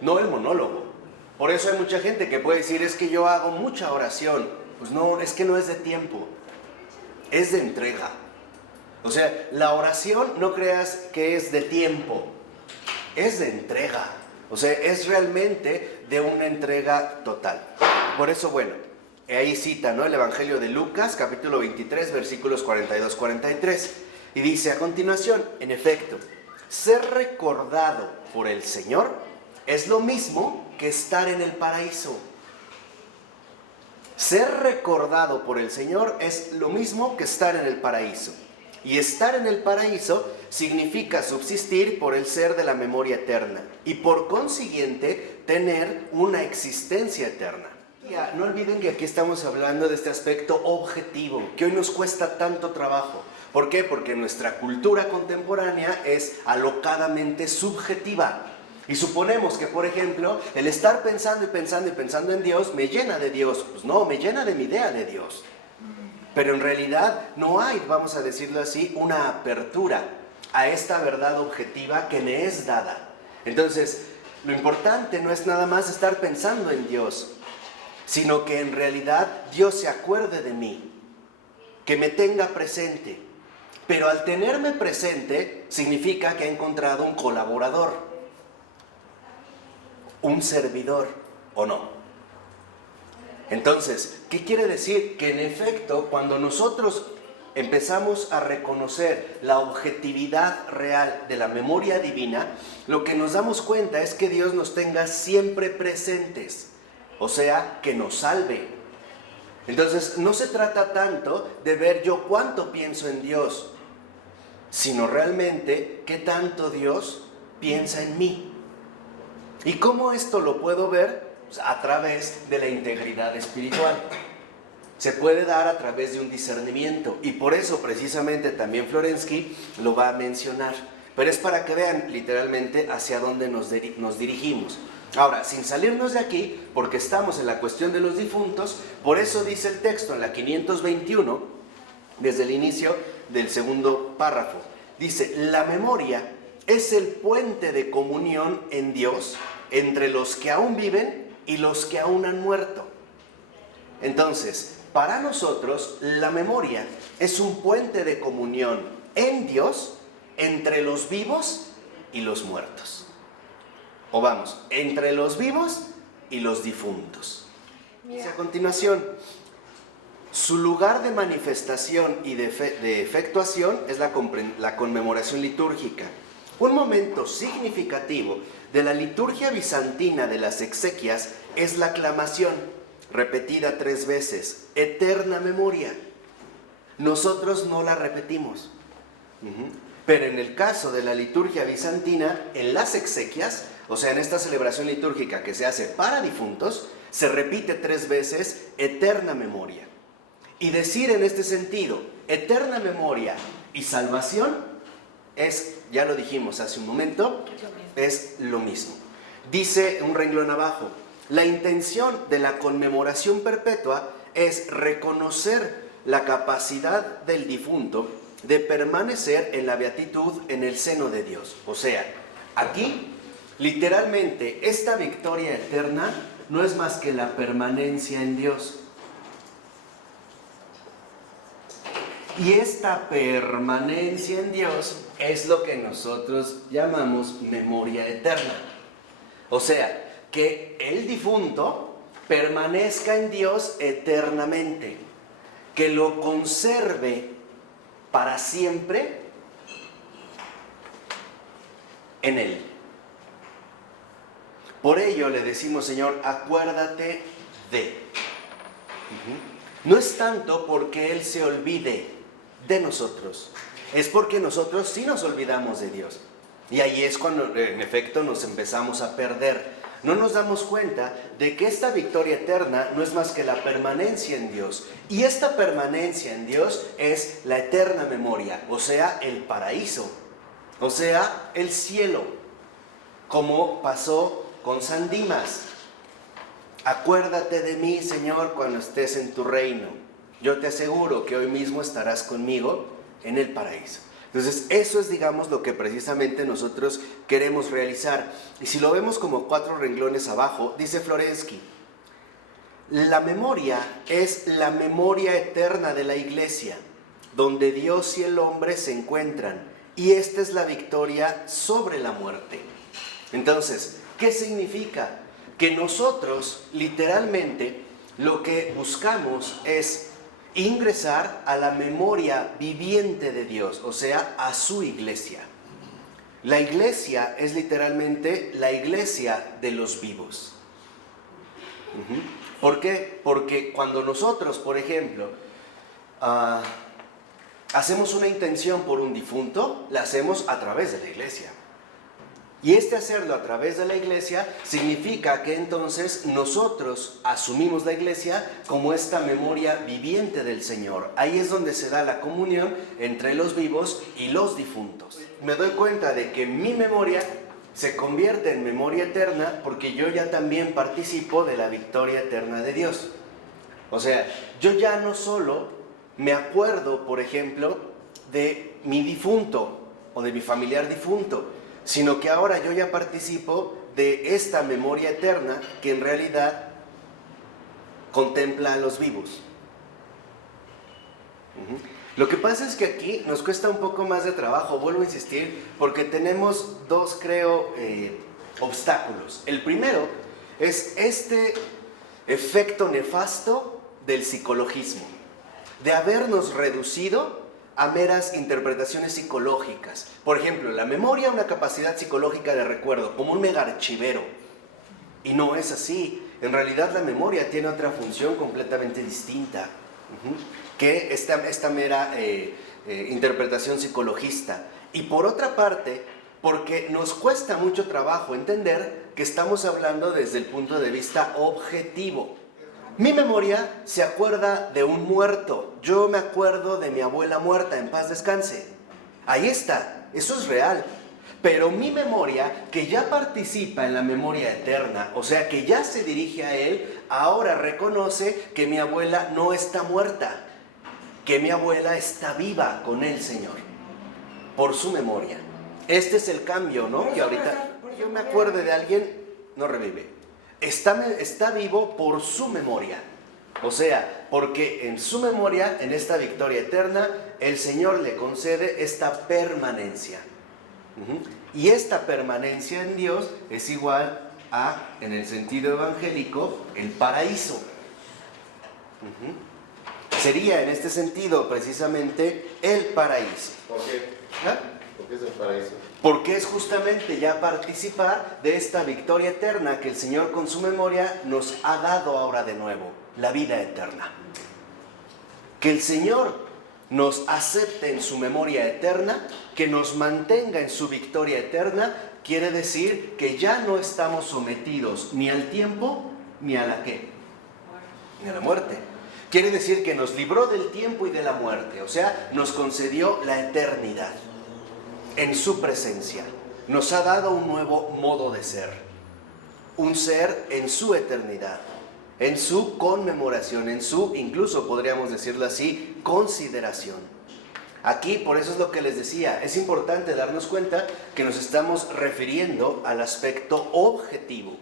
no el monólogo. Por eso hay mucha gente que puede decir, es que yo hago mucha oración. Pues no, es que no es de tiempo, es de entrega. O sea, la oración no creas que es de tiempo, es de entrega. O sea, es realmente de una entrega total. Por eso, bueno, ahí cita, ¿no?, el Evangelio de Lucas, capítulo 23, versículos 42-43. Y dice a continuación, en efecto, ser recordado por el Señor es lo mismo que estar en el paraíso. Ser recordado por el Señor es lo mismo que estar en el paraíso. Y estar en el paraíso significa subsistir por el ser de la memoria eterna y por consiguiente tener una existencia eterna. No olviden que aquí estamos hablando de este aspecto objetivo, que hoy nos cuesta tanto trabajo. ¿Por qué? Porque nuestra cultura contemporánea es alocadamente subjetiva. Y suponemos que, por ejemplo, el estar pensando y pensando y pensando en Dios me llena de Dios. Pues no, me llena de mi idea de Dios. Pero en realidad no hay, vamos a decirlo así, una apertura a esta verdad objetiva que me es dada. Entonces, lo importante no es nada más estar pensando en Dios, sino que en realidad Dios se acuerde de mí, que me tenga presente. Pero al tenerme presente significa que he encontrado un colaborador, un servidor, ¿o no? Entonces, ¿qué quiere decir? Que en efecto, cuando nosotros empezamos a reconocer la objetividad real de la memoria divina, lo que nos damos cuenta es que Dios nos tenga siempre presentes, o sea, que nos salve. Entonces, no se trata tanto de ver yo cuánto pienso en Dios, sino realmente qué tanto Dios piensa en mí. ¿Y cómo esto lo puedo ver? Pues a través de la integridad espiritual. Se puede dar a través de un discernimiento. Y por eso precisamente también Florensky lo va a mencionar. Pero es para que vean literalmente hacia dónde nos dirigimos. Ahora, sin salirnos de aquí, porque estamos en la cuestión de los difuntos, por eso dice el texto en la 521, desde el inicio del segundo párrafo. Dice, la memoria es el puente de comunión en Dios entre los que aún viven y los que aún han muerto. Entonces, para nosotros, la memoria es un puente de comunión en Dios entre los vivos y los muertos. O vamos, entre los vivos y los difuntos. Dice a continuación, su lugar de manifestación y de efectuación es la conmemoración litúrgica. Un momento significativo de la liturgia bizantina de las exequias es la aclamación, repetida 3 veces, eterna memoria. Nosotros no la repetimos. Pero en el caso de la liturgia bizantina, en las exequias, o sea, en esta celebración litúrgica que se hace para difuntos, se repite 3 veces eterna memoria. Y decir en este sentido, eterna memoria y salvación, es, ya lo dijimos hace un momento, es lo mismo. Dice un renglón abajo, la intención de la conmemoración perpetua es reconocer la capacidad del difunto de permanecer en la beatitud en el seno de Dios. O sea, aquí, literalmente, esta victoria eterna no es más que la permanencia en Dios. Y esta permanencia en Dios es lo que nosotros llamamos memoria eterna. O sea, que el difunto permanezca en Dios eternamente, que lo conserve para siempre en Él. Por ello le decimos, Señor, acuérdate de. No es tanto porque Él se olvide de nosotros, es porque nosotros sí nos olvidamos de Dios. Y ahí es cuando en efecto nos empezamos a perder. No nos damos cuenta de que esta victoria eterna no es más que la permanencia en Dios. Y esta permanencia en Dios es la eterna memoria, o sea, el paraíso, o sea, el cielo, como pasó con San Dimas. Acuérdate de mí, Señor, cuando estés en tu reino. Yo te aseguro que hoy mismo estarás conmigo en el paraíso. Entonces, eso es, digamos, lo que precisamente nosotros queremos realizar. Y si lo vemos como 4 renglones abajo, dice Florensky, la memoria es la memoria eterna de la Iglesia, donde Dios y el hombre se encuentran. Y esta es la victoria sobre la muerte. Entonces, ¿qué significa? Que nosotros, literalmente, lo que buscamos es ingresar a la memoria viviente de Dios, o sea, a su iglesia. La iglesia es literalmente la iglesia de los vivos. ¿Por qué? Porque cuando nosotros, por ejemplo, hacemos una intención por un difunto, la hacemos a través de la iglesia. Y hacerlo a través de la iglesia significa que entonces nosotros asumimos la iglesia como esta memoria viviente del Señor. Ahí es donde se da la comunión entre los vivos y los difuntos. Me doy cuenta de que mi memoria se convierte en memoria eterna porque yo ya también participo de la victoria eterna de Dios. O sea, yo ya no solo me acuerdo, por ejemplo, de mi difunto o de mi familiar difunto, sino que ahora yo ya participo de esta memoria eterna que en realidad contempla a los vivos. Lo que pasa es que aquí nos cuesta un poco más de trabajo, vuelvo a insistir, porque tenemos 2, creo, obstáculos. El primero es este efecto nefasto del psicologismo, de habernos reducido a meras interpretaciones psicológicas. Por ejemplo, la memoria, una capacidad psicológica de recuerdo, como un mega archivero. Y no es así. En realidad la memoria tiene otra función completamente distinta, que esta mera interpretación psicologista. Y por otra parte, porque nos cuesta mucho trabajo entender que estamos hablando desde el punto de vista objetivo. Mi memoria se acuerda de un muerto. Yo me acuerdo de mi abuela muerta, en paz descanse. Ahí está, eso es real. Pero mi memoria, que ya participa en la memoria eterna, o sea, que ya se dirige a Él, ahora reconoce que mi abuela no está muerta, que mi abuela está viva con el Señor, por su memoria. Este es el cambio, ¿no? Que ahorita yo me acuerdo de alguien, no revive. Está vivo por su memoria. O sea, porque en su memoria, en esta victoria eterna, el Señor le concede esta permanencia. Y esta permanencia en Dios es igual a, en el sentido evangélico, el paraíso. Sería en este sentido precisamente el paraíso. ¿Por qué? ¿Ah? ¿Por qué es el paraíso? Porque es justamente ya participar de esta victoria eterna que el Señor con su memoria nos ha dado ahora de nuevo, la vida eterna. Que el Señor nos acepte en su memoria eterna, que nos mantenga en su victoria eterna, quiere decir que ya no estamos sometidos ni al tiempo, ni a la ¿qué? Ni a la muerte. Quiere decir que nos libró del tiempo y de la muerte, o sea, nos concedió la eternidad en su presencia. Nos ha dado un nuevo modo de ser, un ser en su eternidad, en su conmemoración, en su, incluso podríamos decirlo así, consideración. Aquí, por eso es lo que les decía, es importante darnos cuenta que nos estamos refiriendo al aspecto objetivo,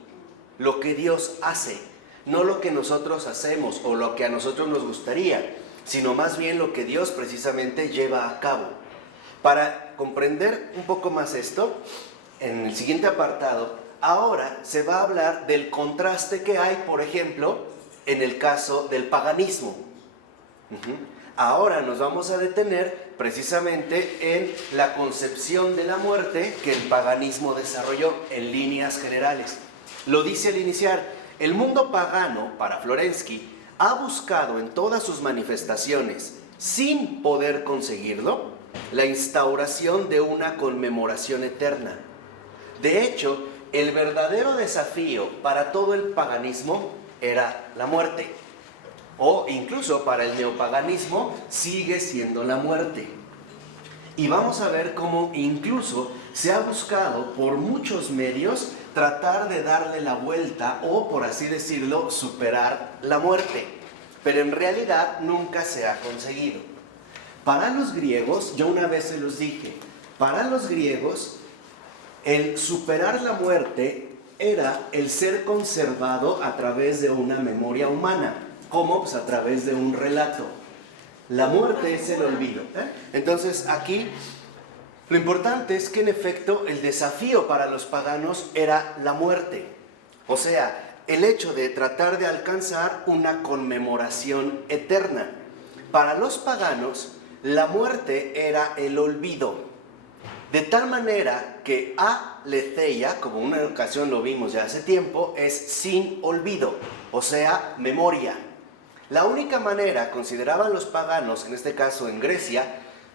lo que Dios hace, no lo que nosotros hacemos o lo que a nosotros nos gustaría, sino más bien lo que Dios precisamente lleva a cabo. Para comprender un poco más esto, en el siguiente apartado, ahora se va a hablar del contraste que hay, por ejemplo, en el caso del paganismo. Ahora nos vamos a detener precisamente en la concepción de la muerte que el paganismo desarrolló en líneas generales. Lo dice al iniciar: el mundo pagano, para Florensky, ha buscado en todas sus manifestaciones, sin poder conseguirlo, la instauración de una conmemoración eterna. De hecho, el verdadero desafío para todo el paganismo era la muerte. O incluso para el neopaganismo sigue siendo la muerte. Y vamos a ver cómo incluso se ha buscado por muchos medios tratar de darle la vuelta o, por así decirlo, superar la muerte. Pero en realidad nunca se ha conseguido. Para los griegos, yo una vez se los dije, para los griegos el superar la muerte era el ser conservado a través de una memoria humana. ¿Cómo? Pues a través de un relato. La muerte es el olvido. Entonces aquí lo importante es que en efecto el desafío para los paganos era la muerte. O sea, el hecho de tratar de alcanzar una conmemoración eterna. Para los paganos la muerte era el olvido. De tal manera que aletheia, como una ocasión lo vimos ya hace tiempo, es sin olvido, o sea, memoria. La única manera, consideraban los paganos, en este caso en Grecia,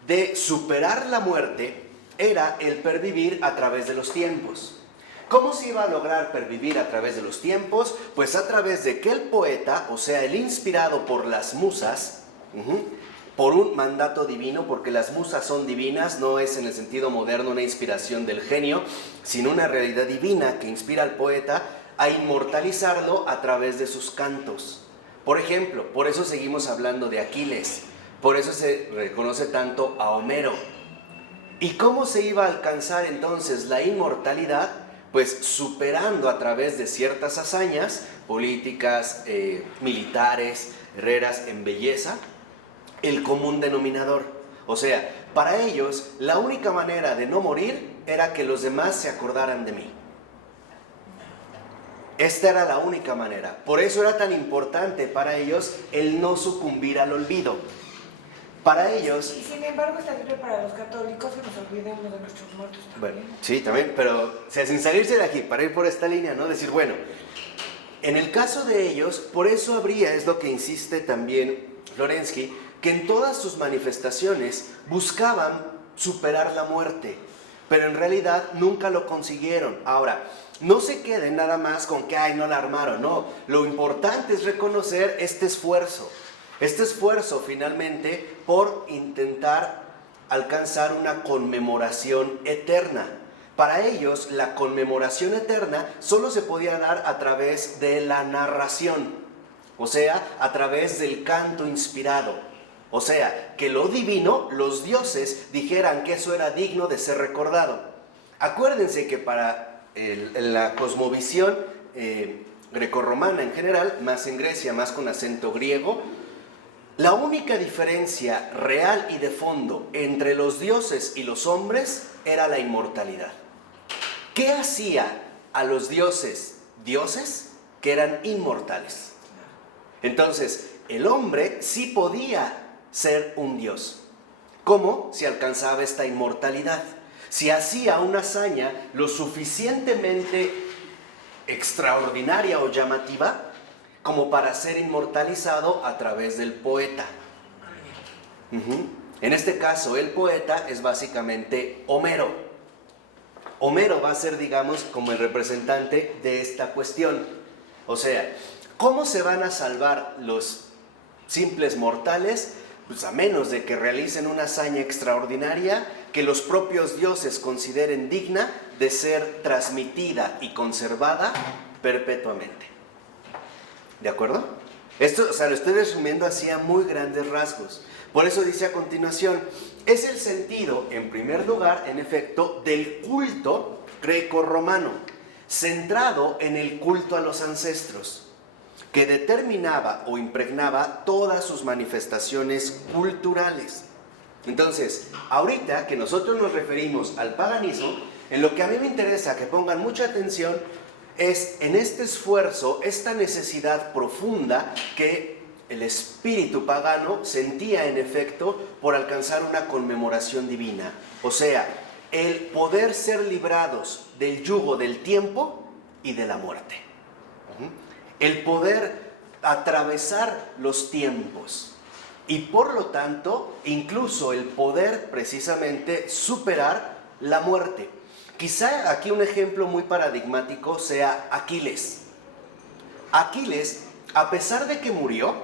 de superar la muerte era el pervivir a través de los tiempos. ¿Cómo se iba a lograr pervivir a través de los tiempos? Pues a través de que el poeta, o sea, el inspirado por las musas, por un mandato divino, porque las musas son divinas, no es en el sentido moderno una inspiración del genio, sino una realidad divina que inspira al poeta a inmortalizarlo a través de sus cantos. Por ejemplo, por eso seguimos hablando de Aquiles, por eso se reconoce tanto a Homero. ¿Y cómo se iba a alcanzar entonces la inmortalidad? Pues superando a través de ciertas hazañas políticas, militares, guerreras en belleza, el común denominador. O sea, para ellos la única manera de no morir era que los demás se acordaran de mí. Esta era la única manera. Por eso era tan importante para ellos el no sucumbir al olvido. Para ellos... Y sin embargo está libre para los católicos que nos olvidemos de nuestros muertos también. Bueno, sí, también, pero o sea, sin salirse de aquí, para ir por esta línea, ¿no? Decir, bueno, en el caso de ellos, por eso habría, es lo que insiste también Florensky, que en todas sus manifestaciones buscaban superar la muerte, pero en realidad nunca lo consiguieron. Ahora, no se queden nada más con que, ay, no la armaron, no. Lo importante es reconocer este esfuerzo finalmente por intentar alcanzar una conmemoración eterna. Para ellos, la conmemoración eterna solo se podía dar a través de la narración, o sea, a través del canto inspirado. O sea, que lo divino, los dioses, dijeran que eso era digno de ser recordado. Acuérdense que para la cosmovisión grecorromana en general, más en Grecia, más con acento griego, la única diferencia real y de fondo entre los dioses y los hombres era la inmortalidad. ¿Qué hacía a los dioses dioses? Que eran inmortales. Entonces, el hombre sí podía ser un dios. ¿Cómo? Si alcanzaba esta inmortalidad. Si hacía una hazaña lo suficientemente extraordinaria o llamativa como para ser inmortalizado a través del poeta. En este caso, el poeta es básicamente Homero. Homero va a ser, digamos, como el representante de esta cuestión. O sea, ¿cómo se van a salvar los simples mortales? Pues a menos de que realicen una hazaña extraordinaria que los propios dioses consideren digna de ser transmitida y conservada perpetuamente. ¿De acuerdo? Esto, o sea, lo estoy resumiendo así a muy grandes rasgos. Por eso dice a continuación, es el sentido, en primer lugar, en efecto, del culto greco-romano, centrado en el culto a los ancestros, que determinaba o impregnaba todas sus manifestaciones culturales. Entonces, ahorita que nosotros nos referimos al paganismo, en lo que a mí me interesa que pongan mucha atención es en este esfuerzo, esta necesidad profunda que el espíritu pagano sentía en efecto por alcanzar una conmemoración divina. O sea, el poder ser librados del yugo del tiempo y de la muerte. El poder atravesar los tiempos y por lo tanto incluso el poder precisamente superar la muerte. Quizá aquí un ejemplo muy paradigmático sea Aquiles. Aquiles, a pesar de que murió,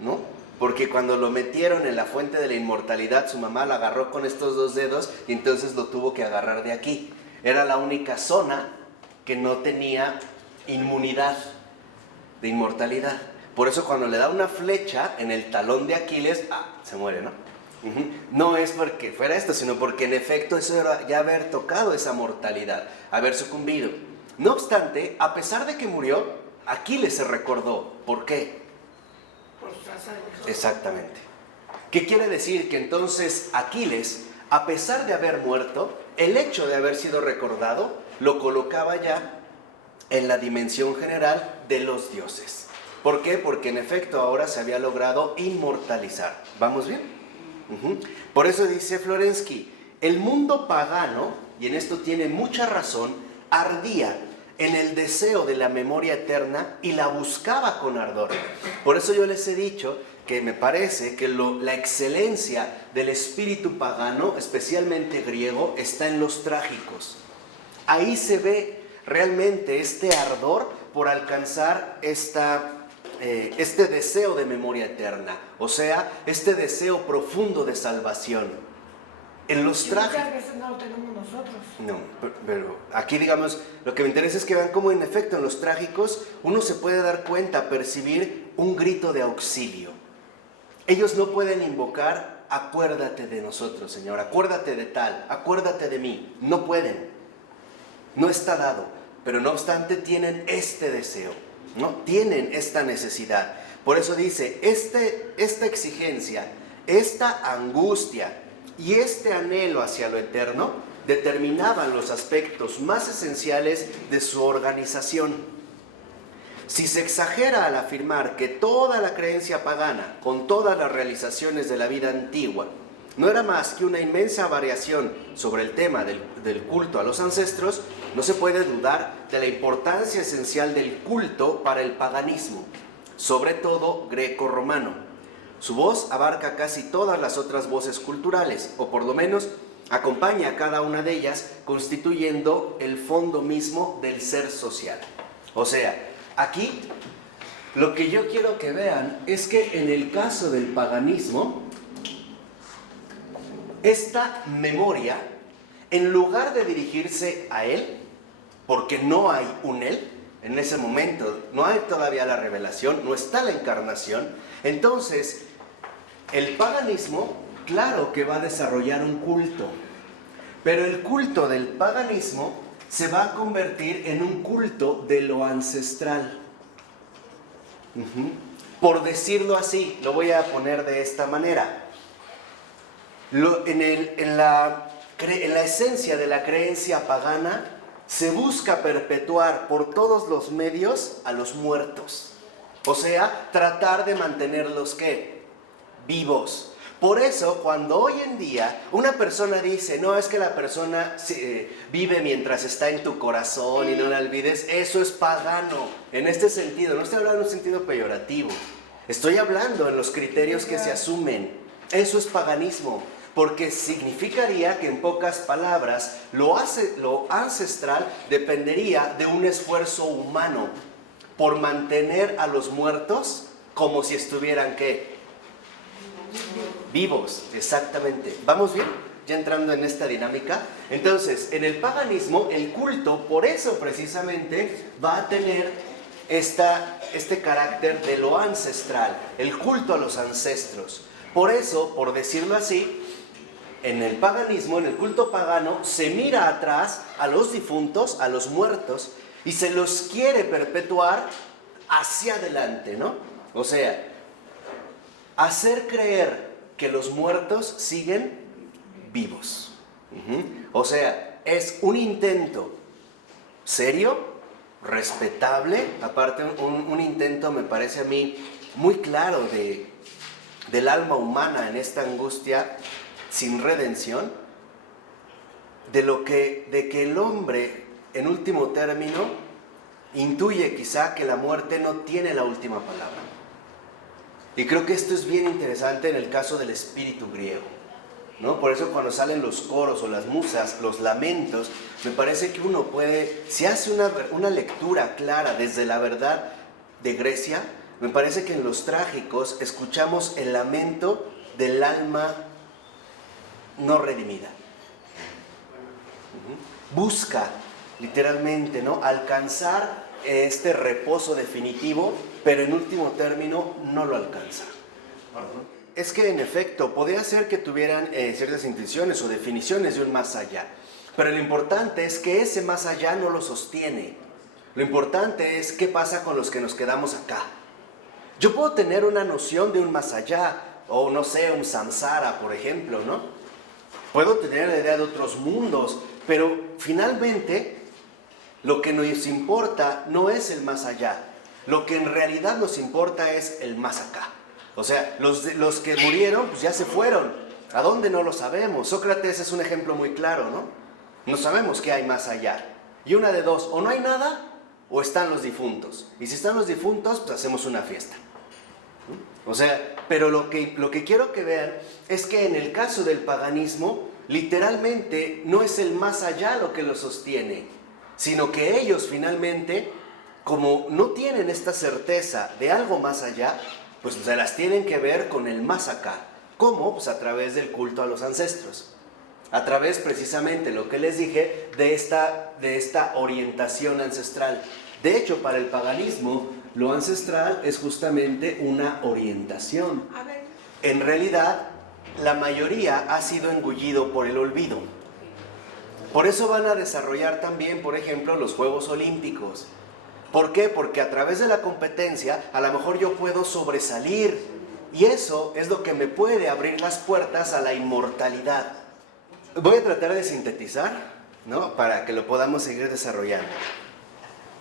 ¿no? Porque cuando lo metieron en la fuente de la inmortalidad, su mamá lo agarró con estos dos dedos y entonces lo tuvo que agarrar de aquí. Era la única zona que no tenía inmunidad de inmortalidad. Por eso cuando le da una flecha en el talón de Aquiles, se muere, ¿no? No es porque fuera esto, sino porque en efecto eso era ya haber tocado esa mortalidad, haber sucumbido. No obstante, a pesar de que murió, Aquiles se recordó. ¿Por qué? Por sus hazañas. Exactamente. ¿Qué quiere decir? Que entonces Aquiles, a pesar de haber muerto, el hecho de haber sido recordado lo colocaba ya en la dimensión general de los dioses. ¿Por qué? Porque en efecto ahora se había logrado inmortalizar. ¿Vamos bien? Por eso dice Florensky, el mundo pagano, y en esto tiene mucha razón, ardía en el deseo de la memoria eterna y la buscaba con ardor. Por eso yo les he dicho que me parece que la excelencia del espíritu pagano, especialmente griego, está en los trágicos. Ahí se ve realmente este ardor por alcanzar este deseo de memoria eterna, o sea, este deseo profundo de salvación. En los trágicos... Muchas veces no lo tenemos nosotros. No, pero aquí digamos, lo que me interesa es que vean cómo en efecto en los trágicos uno se puede dar cuenta, percibir un grito de auxilio. Ellos no pueden invocar, acuérdate de nosotros, Señor, acuérdate de tal, acuérdate de mí. No pueden, no está dado, pero no obstante tienen este deseo, ¿no? Tienen esta necesidad. Por eso dice, esta exigencia, esta angustia y este anhelo hacia lo eterno determinaban los aspectos más esenciales de su organización. Si se exagera al afirmar que toda la creencia pagana, con todas las realizaciones de la vida antigua, no era más que una inmensa variación sobre el tema del culto a los ancestros, no se puede dudar de la importancia esencial del culto para el paganismo, sobre todo greco-romano. Su voz abarca casi todas las otras voces culturales, o por lo menos acompaña a cada una de ellas, constituyendo el fondo mismo del ser social. O sea, aquí lo que yo quiero que vean es que en el caso del paganismo, esta memoria, en lugar de dirigirse a él, porque no hay un él, en ese momento no hay todavía la revelación, no está la encarnación, entonces el paganismo, claro que va a desarrollar un culto, pero el culto del paganismo se va a convertir en un culto de lo ancestral. Por decirlo así, lo voy a poner de esta manera. En la esencia de la creencia pagana se busca perpetuar por todos los medios a los muertos. O sea, tratar de mantenerlos, ¿qué? Vivos. Por eso, cuando hoy en día una persona dice, no, es que la persona vive mientras está en tu corazón y no la olvides, eso es pagano. En este sentido, no estoy hablando en un sentido peyorativo. Estoy hablando en los criterios que se asumen. Eso es paganismo, porque significaría que en pocas palabras lo ancestral dependería de un esfuerzo humano por mantener a los muertos como si estuvieran ¿qué? Vivos, exactamente. ¿Vamos bien? Ya entrando en esta dinámica. Entonces, en el paganismo, el culto, por eso precisamente, va a tener este carácter de lo ancestral, el culto a los ancestros. Por eso, por decirlo así, en el paganismo, en el culto pagano, se mira atrás a los difuntos, a los muertos, y se los quiere perpetuar hacia adelante, ¿no? O sea, hacer creer que los muertos siguen vivos. O sea, es un intento serio, respetable, aparte un intento, me parece a mí, muy claro del alma humana en esta angustia sin redención, de que el hombre, en último término, intuye quizá que la muerte no tiene la última palabra. Y creo que esto es bien interesante en el caso del espíritu griego, ¿no? Por eso cuando salen los coros o las musas, los lamentos, me parece que uno puede, si hace una lectura clara desde la verdad de Grecia, me parece que en los trágicos escuchamos el lamento del alma no redimida. Busca, literalmente, ¿no?, alcanzar este reposo definitivo, pero en último término no lo alcanza. Es que en efecto, podría ser que tuvieran ciertas intenciones o definiciones de un más allá, pero lo importante es que ese más allá no lo sostiene. Lo importante es qué pasa con los que nos quedamos acá. Yo puedo tener una noción de un más allá, o no sé, un samsara, por ejemplo, ¿no? Puedo tener la idea de otros mundos, pero finalmente lo que nos importa no es el más allá. Lo que en realidad nos importa es el más acá. O sea, los que murieron, pues ya se fueron. ¿A dónde? No lo sabemos. Sócrates es un ejemplo muy claro, ¿no? No sabemos qué hay más allá. Y una de dos, o no hay nada, o están los difuntos. Y si están los difuntos, pues hacemos una fiesta. O sea, pero lo que quiero que vean es que en el caso del paganismo, literalmente no es el más allá lo que lo sostiene, sino que ellos finalmente, como no tienen esta certeza de algo más allá, pues se las tienen que ver con el más acá. ¿Cómo? Pues a través del culto a los ancestros. A través precisamente, lo que les dije, de esta orientación ancestral. De hecho, para el paganismo, lo ancestral es justamente una orientación. A ver, En realidad, la mayoría ha sido engullido por el olvido. Por eso van a desarrollar también, por ejemplo, los Juegos Olímpicos. ¿Por qué? Porque a través de la competencia, a lo mejor yo puedo sobresalir. Y eso es lo que me puede abrir las puertas a la inmortalidad. Voy a tratar de sintetizar, ¿no?, para que lo podamos seguir desarrollando.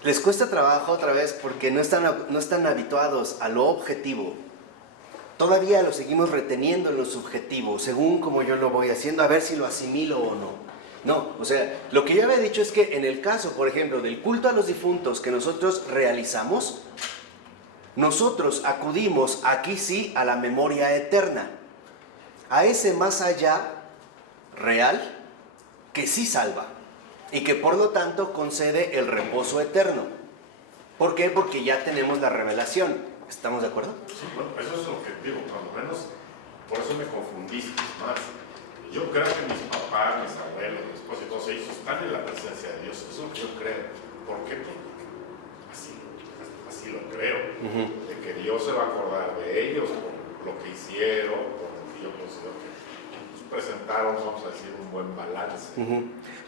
Les cuesta trabajo otra vez porque no están habituados a lo objetivo. Todavía lo seguimos reteniendo en lo subjetivo, según como yo lo voy haciendo, a ver si lo asimilo o no. No, o sea, lo que yo había dicho es que en el caso, por ejemplo, del culto a los difuntos que nosotros realizamos, nosotros acudimos aquí sí a la memoria eterna, a ese más allá real que sí salva y que por lo tanto concede el reposo eterno. ¿Por qué? Porque ya tenemos la revelación. ¿Estamos de acuerdo? Sí, bueno, eso es el objetivo, cuando menos, por eso me confundiste más. Yo creo que mis papás, mis abuelos, mi esposa y todos ellos están en la presencia de Dios, eso es lo que yo creo. ¿Por qué? Porque así lo creo, de que Dios se va a acordar de ellos por lo que hicieron, por lo que yo considero que presentaron, vamos a decir, un buen balance.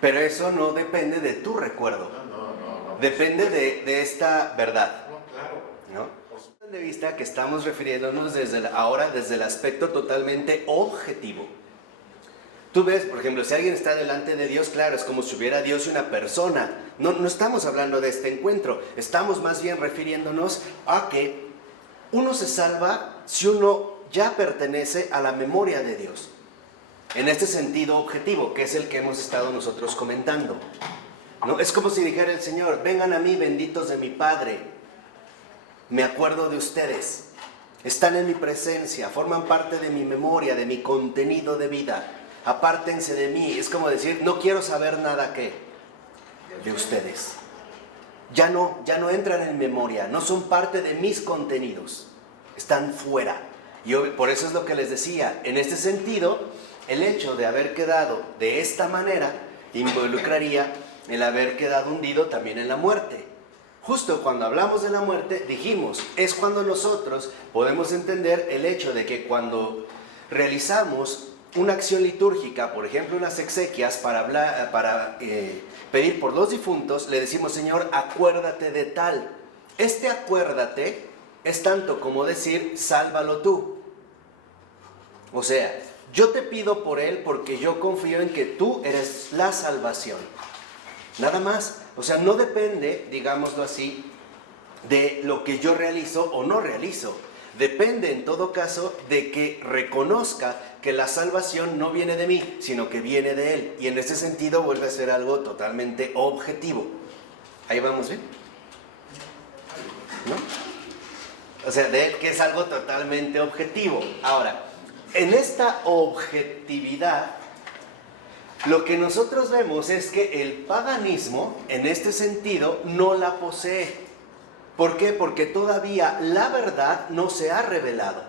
Pero eso no depende de tu recuerdo. No. Depende de esta verdad. No, claro. ¿No? De vista que estamos refiriéndonos ahora desde el aspecto totalmente objetivo. Tú ves, por ejemplo, si alguien está delante de Dios, claro, es como si hubiera Dios y una persona. No estamos hablando de este encuentro, estamos más bien refiriéndonos a que uno se salva si uno ya pertenece a la memoria de Dios. En este sentido objetivo, que es el que hemos estado nosotros comentando. ¿No? Es como si dijera el Señor, vengan a mí benditos de mi Padre, me acuerdo de ustedes. están en mi presencia, forman parte de mi memoria, de mi contenido de vida. Apártense de mí, es como decir, no quiero saber nada que de ustedes. Ya no entran en memoria, no son parte de mis contenidos, están fuera. Y por eso es lo que les decía, en este sentido, el hecho de haber quedado de esta manera involucraría el haber quedado hundido también en la muerte. Justo cuando hablamos de la muerte, dijimos, es cuando nosotros podemos entender el hecho de que cuando realizamos una acción litúrgica, por ejemplo unas exequias para pedir por los difuntos, le decimos, Señor, acuérdate de tal. Este acuérdate es tanto como decir, sálvalo tú. O sea, yo te pido por él porque yo confío en que tú eres la salvación. Nada más. O sea, no depende, digámoslo así, de lo que yo realizo o no realizo. Depende en todo caso de que reconozca que la salvación no viene de mí, sino que viene de Él. Y en ese sentido vuelve a ser algo totalmente objetivo. ¿Ahí vamos bien? ¿No? O sea, de Él que es algo totalmente objetivo. Ahora, en esta objetividad, lo que nosotros vemos es que el paganismo, en este sentido, no la posee. ¿Por qué? Porque todavía la verdad no se ha revelado.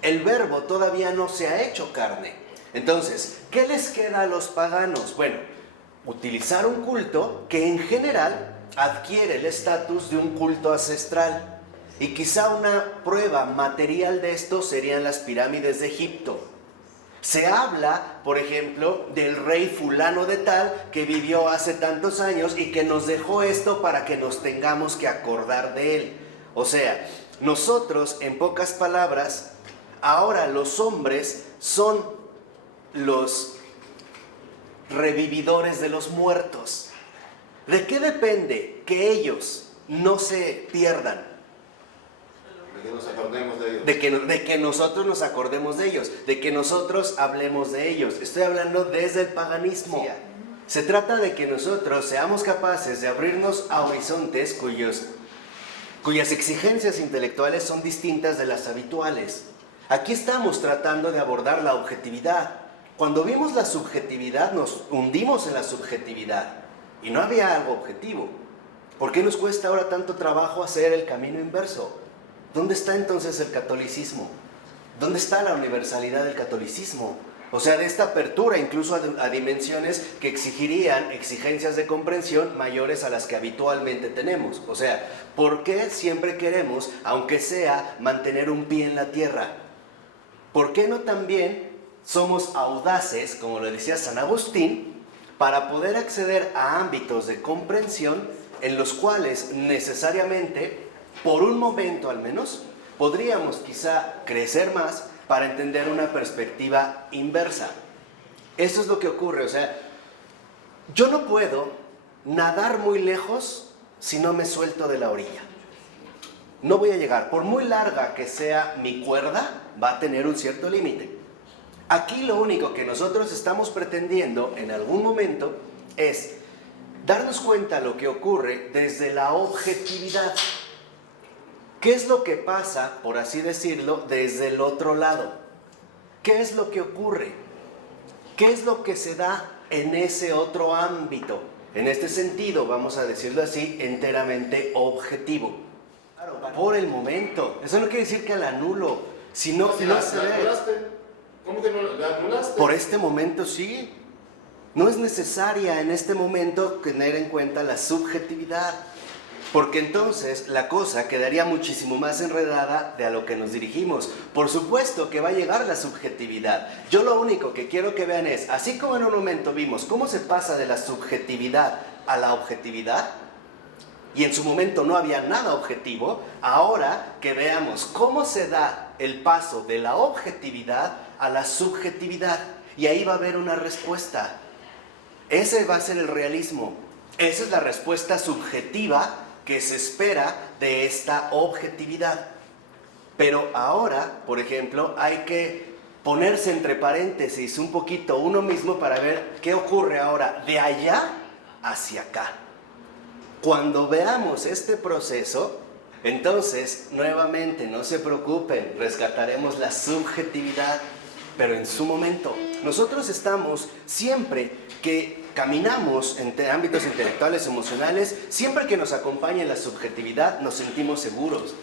El verbo todavía no se ha hecho carne. Entonces, ¿qué les queda a los paganos? Bueno, utilizar un culto que en general adquiere el estatus de un culto ancestral. Y quizá una prueba material de esto serían las pirámides de Egipto. Se habla, por ejemplo, del rey fulano de tal que vivió hace tantos años y que nos dejó esto para que nos tengamos que acordar de él. O sea, nosotros, en pocas palabras, ahora los hombres son los revividores de los muertos. ¿De qué depende que ellos no se pierdan? De que nos acordemos de ellos. De que nosotros nos acordemos de ellos, de que nosotros hablemos de ellos. Estoy hablando desde el paganismo. Se trata de que nosotros seamos capaces de abrirnos a horizontes cuyas exigencias intelectuales son distintas de las habituales. Aquí estamos tratando de abordar la objetividad. Cuando vimos la subjetividad, nos hundimos en la subjetividad y no había algo objetivo. ¿Por qué nos cuesta ahora tanto trabajo hacer el camino inverso? ¿Dónde está entonces el catolicismo? ¿Dónde está la universalidad del catolicismo? O sea, de esta apertura incluso a dimensiones que exigirían exigencias de comprensión mayores a las que habitualmente tenemos. O sea, ¿por qué siempre queremos, aunque sea, mantener un pie en la tierra? ¿Por qué no también somos audaces, como lo decía San Agustín, para poder acceder a ámbitos de comprensión en los cuales necesariamente, por un momento al menos, podríamos quizá crecer más para entender una perspectiva inversa? Eso es lo que ocurre. O sea, yo no puedo nadar muy lejos si no me suelto de la orilla. No voy a llegar. Por muy larga que sea mi cuerda, va a tener un cierto límite. Aquí lo único que nosotros estamos pretendiendo en algún momento es darnos cuenta de lo que ocurre desde la objetividad. ¿Qué es lo que pasa, por así decirlo, desde el otro lado? ¿Qué es lo que ocurre? ¿Qué es lo que se da en ese otro ámbito? En este sentido, vamos a decirlo así, enteramente objetivo. Claro, por el momento. Eso no quiere decir que la anulo, sino Si no la se ve. anulaste. ¿Cómo que no la anulaste? Por este momento sí. No es necesaria en este momento tener en cuenta la subjetividad. Porque entonces la cosa quedaría muchísimo más enredada de a lo que nos dirigimos. Por supuesto que va a llegar la subjetividad. Yo lo único que quiero que vean es, así como en un momento vimos cómo se pasa de la subjetividad a la objetividad, y en su momento no había nada objetivo, ahora que veamos cómo se da el paso de la objetividad a la subjetividad. Y ahí va a haber una respuesta. Ese va a ser el realismo. Esa es la respuesta subjetiva que se espera de esta objetividad. Pero ahora, por ejemplo, hay que ponerse entre paréntesis un poquito uno mismo para ver qué ocurre ahora de allá hacia acá. Cuando veamos este proceso, Entonces, nuevamente, no se preocupen, rescataremos la subjetividad, pero en su momento. Nosotros estamos siempre que caminamos en ámbitos intelectuales, emocionales, siempre que nos acompañe la subjetividad, nos sentimos seguros.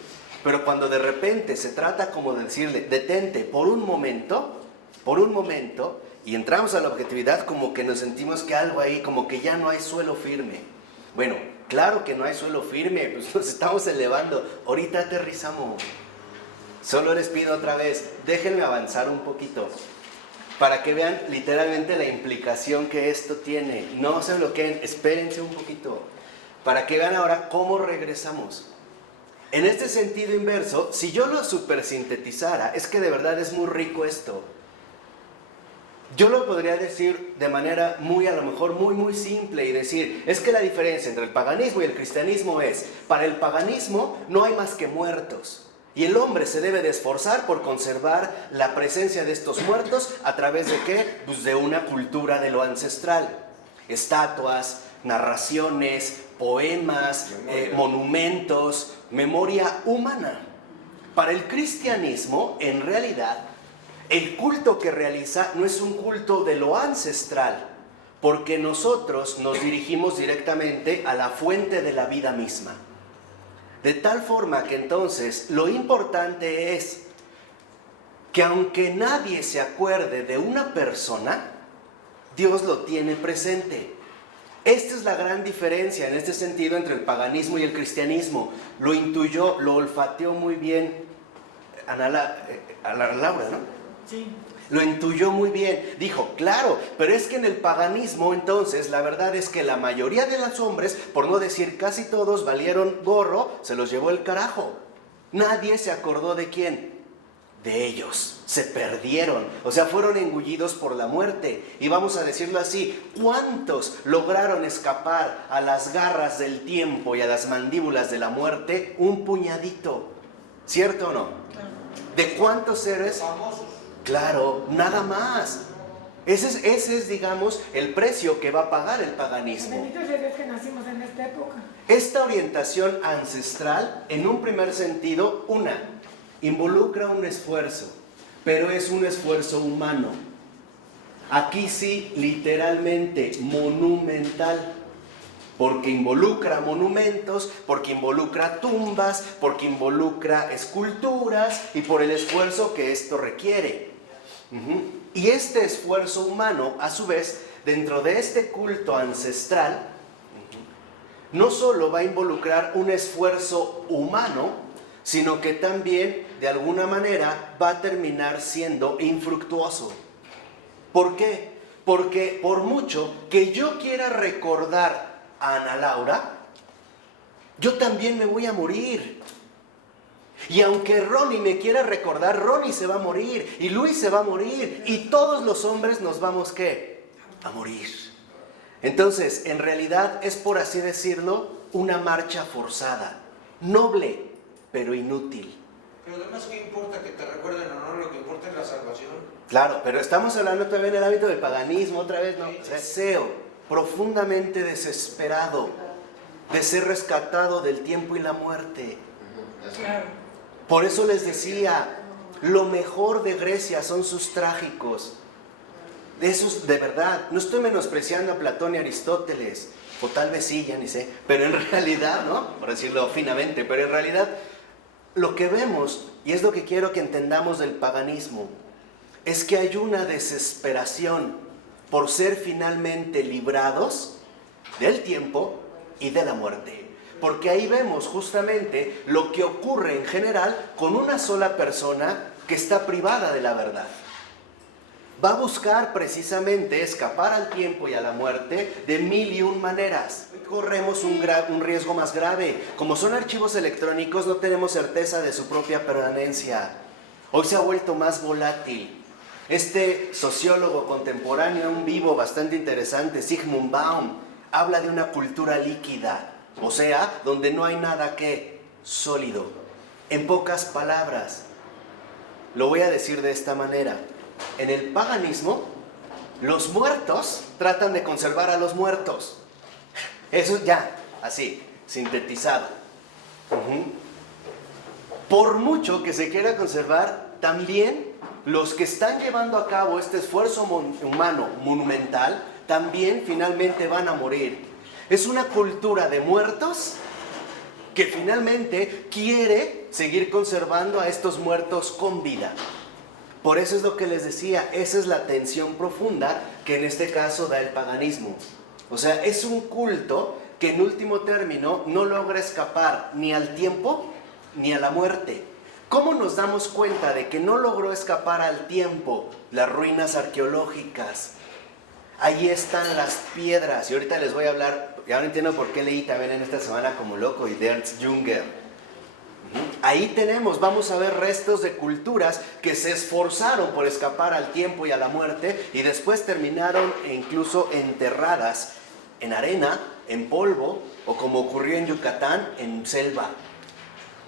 Pero cuando de repente se trata como de decirle, detente por un momento, y entramos a la objetividad, como que nos sentimos que algo ahí, como que ya no hay suelo firme. Bueno, claro que no hay suelo firme, pues nos estamos elevando. Ahorita aterrizamos. Solo les pido otra vez, déjenme avanzar un poquito, para que vean literalmente la implicación que esto tiene. No se bloqueen, espérense un poquito, para que vean ahora cómo regresamos. En este sentido inverso, si yo lo supersintetizara, es que de verdad es muy rico esto. Yo lo podría decir de manera muy, a lo mejor muy simple y decir, es que la diferencia entre el paganismo y el cristianismo es, para el paganismo no hay más que muertos. Y el hombre se debe de esforzar por conservar la presencia de estos muertos a través de ¿qué? Pues de una cultura de lo ancestral. Estatuas, narraciones, poemas, monumentos, memoria humana. Para el cristianismo, en realidad, el culto que realiza no es un culto de lo ancestral, porque nosotros nos dirigimos directamente a la fuente de la vida misma. De tal forma que entonces lo importante es que aunque nadie se acuerde de una persona, Dios lo tiene presente. Esta es la gran diferencia en este sentido entre el paganismo y el cristianismo. Lo intuyó, lo olfateó muy bien Ana Laura, ¿no? Sí. Lo intuyó muy bien. Dijo, claro, pero es que en el paganismo entonces la verdad es que la mayoría de los hombres, por no decir casi todos, valieron gorro, se los llevó el carajo. Nadie se acordó de quién. De ellos. Se perdieron. O sea, fueron engullidos por la muerte. Y vamos a decirlo así, ¿cuántos lograron escapar a las garras del tiempo y a las mandíbulas de la muerte? Un puñadito. ¿Cierto o no? Claro. ¿De cuántos seres? Famosos. Claro, nada más. Ese es, digamos, el precio que va a pagar el paganismo. Bendito sea Dios que nacimos en esta época. Esta orientación ancestral, en un primer sentido, involucra un esfuerzo, pero es un esfuerzo humano. Aquí sí, literalmente, monumental. Porque involucra monumentos, porque involucra tumbas, porque involucra esculturas y por el esfuerzo que esto requiere. Y este esfuerzo humano, a su vez, dentro de este culto ancestral, no solo va a involucrar un esfuerzo humano, sino que también, de alguna manera, va a terminar siendo infructuoso. ¿Por qué? Porque por mucho que yo quiera recordar a Ana Laura, yo también me voy a morir. Y aunque Ronnie me quiera recordar, Ronnie se va a morir, y Luis se va a morir, y todos los hombres nos vamos, ¿qué? A morir. Entonces, en realidad es, por así decirlo, una marcha forzada, noble, pero inútil. Pero además, ¿qué importa que te recuerden o no? Lo que importa es la salvación. Claro, pero estamos hablando también del ámbito del paganismo, otra vez, ¿no? Deseo profundamente desesperado de ser rescatado del tiempo y la muerte. Claro. Por eso les decía, lo mejor de Grecia son sus trágicos. De esos, de verdad, no estoy menospreciando a Platón y Aristóteles, o tal vez sí, ya ni sé, pero en realidad, ¿no? Por decirlo finamente, pero en realidad lo que vemos, y es lo que quiero que entendamos del paganismo, es que hay una desesperación por ser finalmente librados del tiempo y de la muerte. Porque ahí vemos justamente lo que ocurre en general con una sola persona que está privada de la verdad. Va a buscar precisamente escapar al tiempo y a la muerte de 1001 maneras. Corremos un riesgo más grave. Como son archivos electrónicos, no tenemos certeza de su propia permanencia. Hoy se ha vuelto más volátil. Este sociólogo contemporáneo, un vivo bastante interesante, Zygmunt Baum, habla de una cultura líquida. O sea, donde no hay nada que sólido. En pocas palabras, lo voy a decir de esta manera. En el paganismo, los muertos tratan de conservar a los muertos. Eso ya, así, sintetizado. por mucho que se quiera conservar, también los que están llevando a cabo este esfuerzo humano monumental, también finalmente van a morir. Es una cultura de muertos que finalmente quiere seguir conservando a estos muertos con vida. Por eso es lo que les decía, esa es la tensión profunda que en este caso da el paganismo. O sea, es un culto que en último término no logra escapar ni al tiempo ni a la muerte. ¿Cómo nos damos cuenta de que no logró escapar al tiempo? Las ruinas arqueológicas. Ahí están las piedras. Y ahorita les voy a hablar, y ahora entiendo por qué leí también en esta semana como loco y de Ernst Jünger. Ahí tenemos, vamos a ver restos de culturas que se esforzaron por escapar al tiempo y a la muerte y después terminaron incluso enterradas en arena, en polvo o como ocurrió en Yucatán, en selva.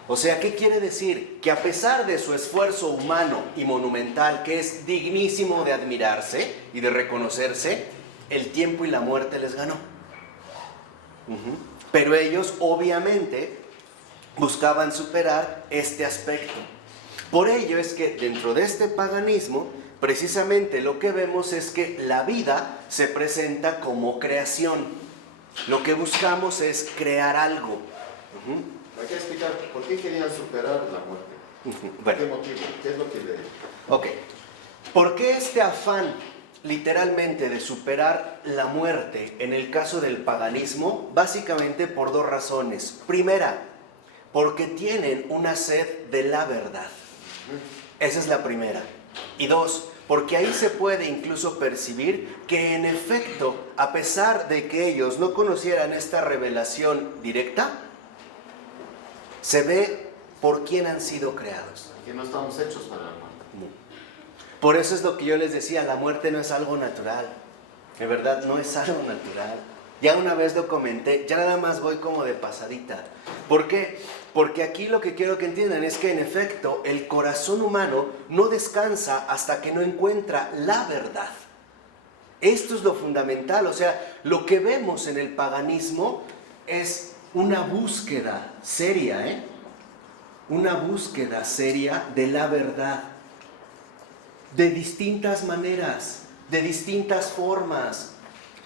O sea, ¿qué quiere decir? Que a pesar de su esfuerzo humano y monumental, que es dignísimo de admirarse y de reconocerse, el tiempo y la muerte les ganó. Pero ellos obviamente buscaban superar este aspecto. Por ello es que dentro de este paganismo, precisamente lo que vemos es que la vida se presenta como creación. Lo que buscamos es crear algo. Hay que explicar por qué querían superar la muerte. Bueno. ¿Qué motivo? ¿Qué es lo que le... Ok. ¿Por qué este afán literalmente de superar la muerte en el caso del paganismo? Básicamente por dos razones. Primera, porque tienen una sed de la verdad. Esa es la primera. Y dos, porque ahí se puede incluso percibir que en efecto, a pesar de que ellos no conocieran esta revelación directa, se ve por quién han sido creados. Que no estamos hechos para la muerte. Por eso es lo que yo les decía, la muerte no es algo natural. De verdad, no es algo natural. Ya una vez lo comenté, ya nada más voy como de pasadita. ¿Por qué? Porque aquí lo que quiero que entiendan es que en efecto el corazón humano no descansa hasta que no encuentra la verdad. Esto es lo fundamental, o sea, lo que vemos en el paganismo es una búsqueda seria, una búsqueda seria de la verdad, de distintas maneras, de distintas formas.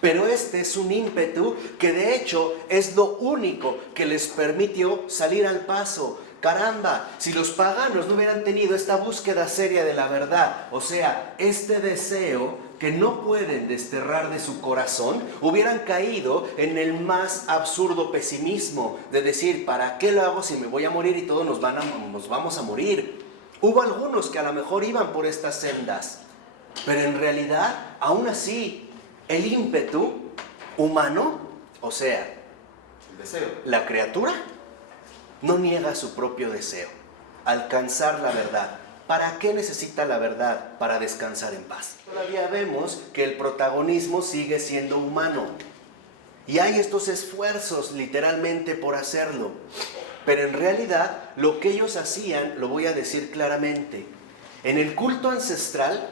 Pero este es un ímpetu que de hecho es lo único que les permitió salir al paso. Caramba, si los paganos no hubieran tenido esta búsqueda seria de la verdad, o sea, este deseo que no pueden desterrar de su corazón, hubieran caído en el más absurdo pesimismo de decir, ¿para qué lo hago si me voy a morir y todos nos vamos a morir? Hubo algunos que a lo mejor iban por estas sendas, pero en realidad, aún así, el ímpetu humano, o sea, El deseo. la criatura, no niega su propio deseo, alcanzar la verdad. ¿Para qué necesita la verdad? Para descansar en paz. Todavía vemos que el protagonismo sigue siendo humano. Y hay estos esfuerzos literalmente por hacerlo. Pero en realidad lo que ellos hacían, lo voy a decir claramente, en el culto ancestral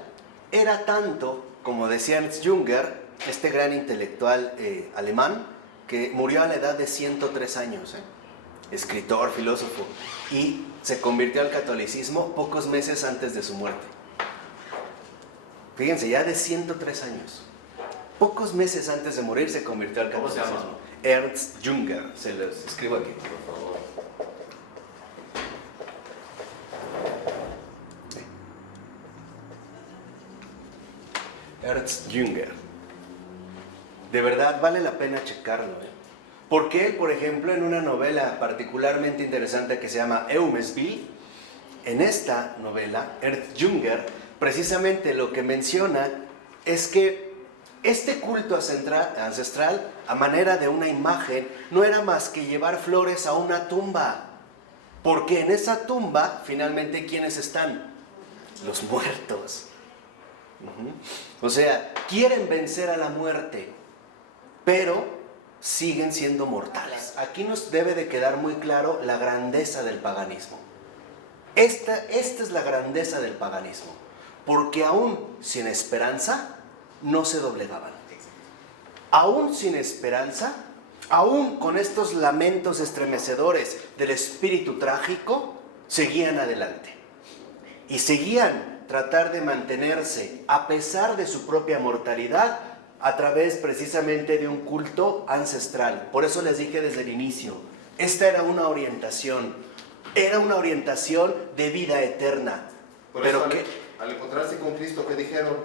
era tanto, como decía Ernst Jünger, este gran intelectual alemán, que murió a la edad de 103 años, escritor, filósofo, y se convirtió al catolicismo pocos meses antes de su muerte. Fíjense, ya de 103 años. Pocos meses antes de morir se convirtió al ¿Cómo se catolicismo. llama? Ernst Jünger, se los escribo aquí. Por favor. Ernst Jünger. De verdad vale la pena checarlo. Porque él, por ejemplo, en una novela particularmente interesante que se llama Eumesville, en esta novela, Ernst Jünger, precisamente lo que menciona es que este culto ancestral, a manera de una imagen, no era más que llevar flores a una tumba. Porque en esa tumba, finalmente, ¿quiénes están? Los muertos. O sea, quieren vencer a la muerte, pero siguen siendo mortales. Aquí nos debe de quedar muy claro la grandeza del paganismo. Esta es la grandeza del paganismo, porque aún sin esperanza no se doblegaban. Aún sin esperanza, aún con estos lamentos estremecedores del espíritu trágico, seguían adelante. Y seguían tratar de mantenerse, a pesar de su propia mortalidad, a través precisamente de un culto ancestral. Por eso les dije desde el inicio, esta era una orientación de vida eterna. Por Pero eso, que al encontrarse con Cristo, ¿qué dijeron?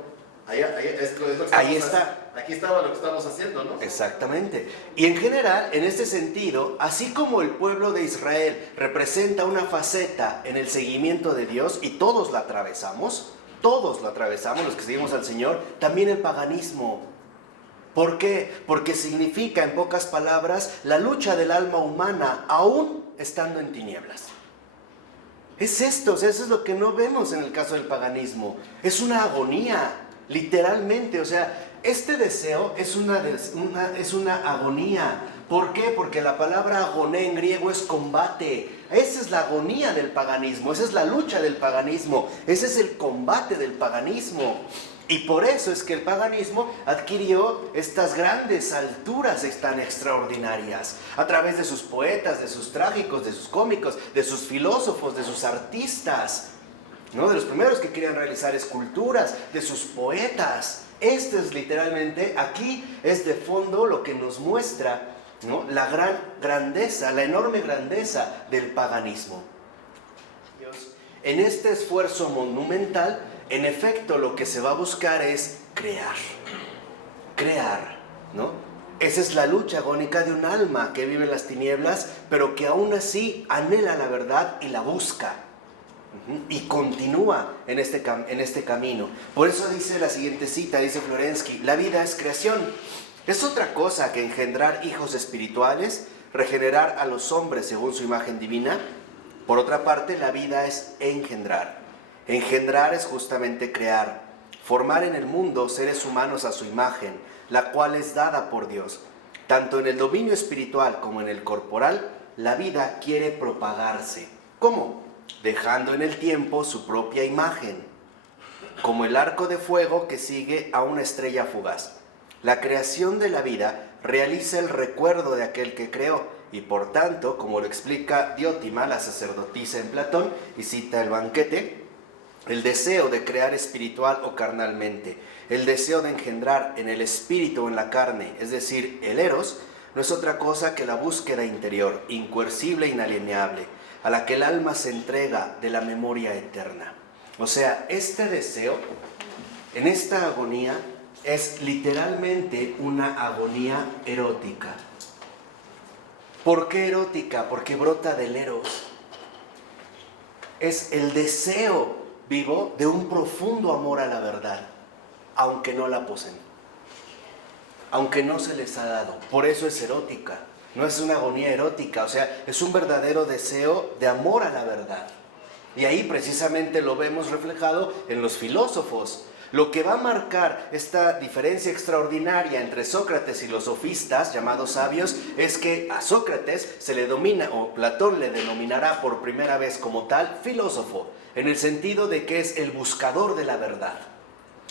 Es lo que estamos Ahí está. Aquí estaba lo que estamos haciendo, ¿no? exactamente. Y en general, en este sentido, así como el pueblo de Israel representa una faceta en el seguimiento de Dios, y todos lo atravesamos, los que seguimos al Señor, también el paganismo. ¿Por qué? Porque significa, en pocas palabras, la lucha del alma humana aún estando en tinieblas. Es esto, o sea, eso es lo que no vemos en el caso del paganismo. Es una agonía, literalmente. O sea, este deseo es una agonía. ¿Por qué? Porque la palabra agoné en griego es combate. Esa es la agonía del paganismo, esa es la lucha del paganismo, ese es el combate del paganismo. Y por eso es que el paganismo adquirió estas grandes alturas tan extraordinarias, a través de sus poetas, de sus trágicos, de sus cómicos, de sus filósofos, de sus artistas, ¿no? De los primeros que querían realizar esculturas, de sus poetas. Este es literalmente, aquí es de fondo lo que nos muestra, ¿no? La gran grandeza, la enorme grandeza del paganismo. En este esfuerzo monumental, en efecto, lo que se va a buscar es crear, ¿no? Esa es la lucha agónica de un alma que vive en las tinieblas, pero que aún así anhela la verdad y la busca. Y continúa en este camino. Por eso dice la siguiente cita, dice Florensky, la vida es creación. Es otra cosa que engendrar hijos espirituales, regenerar a los hombres según su imagen divina. Por otra parte, la vida es engendrar. Engendrar es justamente crear, formar en el mundo seres humanos a su imagen, la cual es dada por Dios. Tanto en el dominio espiritual como en el corporal, la vida quiere propagarse. ¿Cómo? Dejando en el tiempo su propia imagen, como el arco de fuego que sigue a una estrella fugaz. La creación de la vida realiza el recuerdo de aquel que creó, y por tanto, como lo explica Diótima, la sacerdotisa en Platón, y cita el banquete, el deseo de crear espiritual o carnalmente, el deseo de engendrar en el espíritu o en la carne, es decir, el eros, no es otra cosa que la búsqueda interior, incoercible e inalienable, a la que el alma se entrega de la memoria eterna. O sea, este deseo, en esta agonía, es literalmente una agonía erótica. ¿Por qué erótica? Porque brota del eros. Es el deseo vivo de un profundo amor a la verdad, aunque no la poseen, aunque no se les ha dado. Por eso es erótica, no es una agonía erótica, o sea, es un verdadero deseo de amor a la verdad. Y ahí precisamente lo vemos reflejado en los filósofos. Lo que va a marcar esta diferencia extraordinaria entre Sócrates y los sofistas, llamados sabios, es que a Sócrates se le domina, o Platón le denominará por primera vez como tal, filósofo, en el sentido de que es el buscador de la verdad,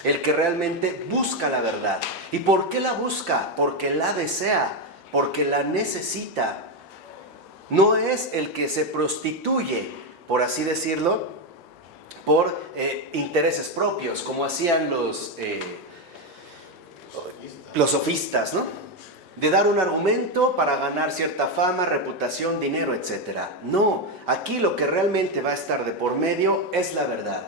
el que realmente busca la verdad. ¿Y por qué la busca? Porque la desea, porque la necesita. No es el que se prostituye, por así decirlo, por intereses propios, como hacían los sofistas, ¿no? De dar un argumento para ganar cierta fama, reputación, dinero, etc. No, aquí lo que realmente va a estar de por medio es la verdad.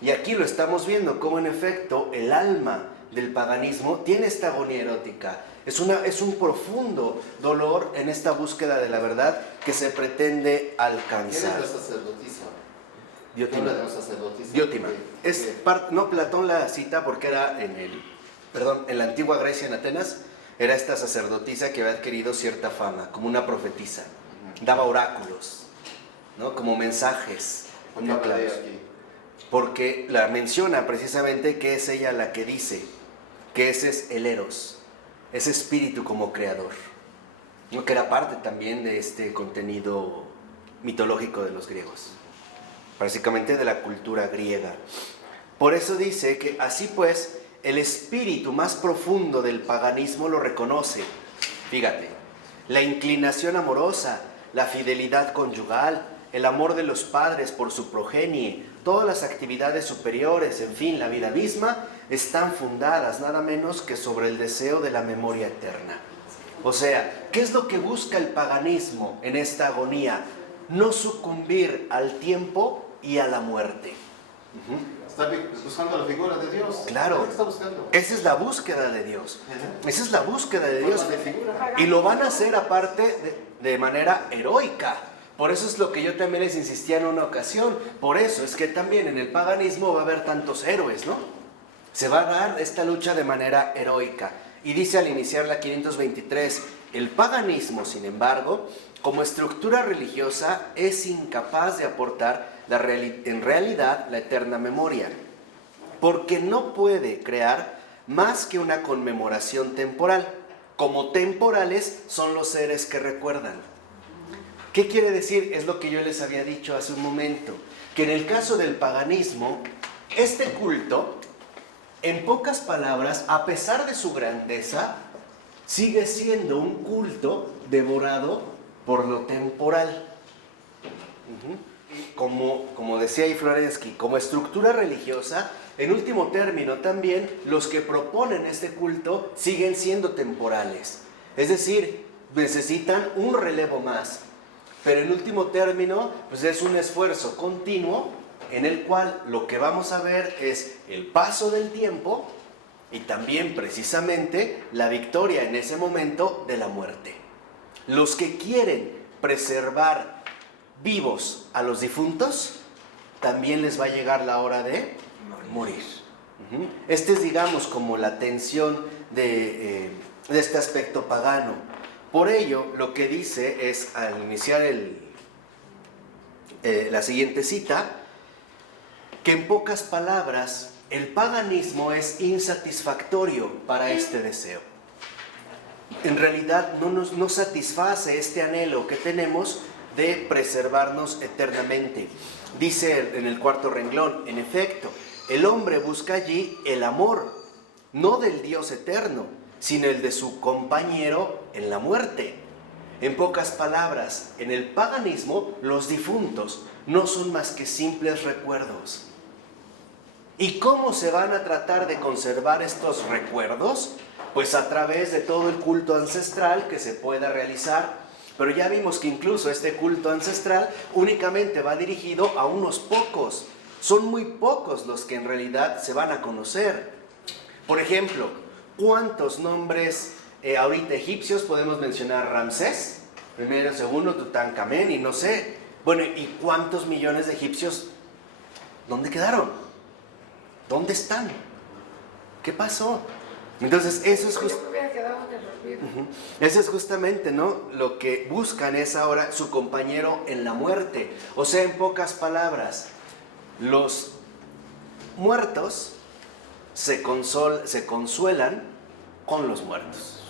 Y aquí lo estamos viendo como en efecto el alma del paganismo tiene esta agonía erótica. Es un profundo dolor en esta búsqueda de la verdad que se pretende alcanzar. ¿Quién es la sacerdotisa? Diótima. Habla de la sacerdotisa. Diótima. ¿Qué? No, Platón la cita porque era en la antigua Grecia, en Atenas, era esta sacerdotisa que había adquirido cierta fama, como una profetisa. Daba oráculos, ¿no? Como mensajes. ¿Por qué habla de ella aquí? Porque la menciona precisamente que es ella la que dice que ese es el eros, ese espíritu como creador, ¿no? Que era parte también de este contenido mitológico de los griegos, básicamente de la cultura griega. Por eso dice que así pues el espíritu más profundo del paganismo lo reconoce. Fíjate, la inclinación amorosa, la fidelidad conyugal, el amor de los padres por su progenie, todas las actividades superiores, en fin, la vida misma, están fundadas nada menos que sobre el deseo de la memoria eterna. O sea, ¿qué es lo que busca el paganismo en esta agonía? No sucumbir al tiempo y a la muerte. Está buscando la figura de Dios. Claro. ¿Qué está buscando? Esa es la búsqueda de Dios. Ajá. Esa es la búsqueda de Dios. Forma de figura. Y lo van a hacer aparte de manera heroica. Por eso es lo que yo también les insistía en una ocasión. Por eso es que también en el paganismo va a haber tantos héroes, ¿no? Se va a dar esta lucha de manera heroica. Y dice al iniciar la 523, el paganismo, sin embargo, como estructura religiosa, es incapaz de aportar en realidad la eterna memoria, porque no puede crear más que una conmemoración temporal. Como temporales son los seres que recuerdan. ¿Qué quiere decir? Es lo que yo les había dicho hace un momento, que en el caso del paganismo, este culto, en pocas palabras, a pesar de su grandeza, sigue siendo un culto devorado por lo temporal. Como decía ahí Florensky, como estructura religiosa, en último término también los que proponen este culto siguen siendo temporales. Es decir, necesitan un relevo más. Pero en último término, pues es un esfuerzo continuo en el cual lo que vamos a ver es el paso del tiempo y también precisamente la victoria en ese momento de la muerte. Los que quieren preservar vivos a los difuntos, también les va a llegar la hora de morir. Este es, digamos, como la tensión de este aspecto pagano. Por ello, lo que dice es, al iniciar la siguiente cita, que en pocas palabras, el paganismo es insatisfactorio para este deseo. En realidad no satisface este anhelo que tenemos de preservarnos eternamente. Dice en el cuarto renglón, en efecto, el hombre busca allí el amor, no del Dios eterno, sino el de su compañero en la muerte. En pocas palabras, en el paganismo, los difuntos no son más que simples recuerdos. ¿Y cómo se van a tratar de conservar estos recuerdos? Pues a través de todo el culto ancestral que se pueda realizar. Pero ya vimos que incluso este culto ancestral únicamente va dirigido a unos pocos. Son muy pocos los que en realidad se van a conocer. Por ejemplo, ¿cuántos nombres ahorita egipcios podemos mencionar? Ramsés, primero, segundo, Tutankamén y no sé. Bueno, ¿y cuántos millones de egipcios? ¿Dónde quedaron? ¿Dónde están? ¿Qué pasó? Entonces, eso es justamente, ¿no? Lo que buscan es ahora su compañero en la muerte. O sea, en pocas palabras, los muertos se consuelan con los muertos.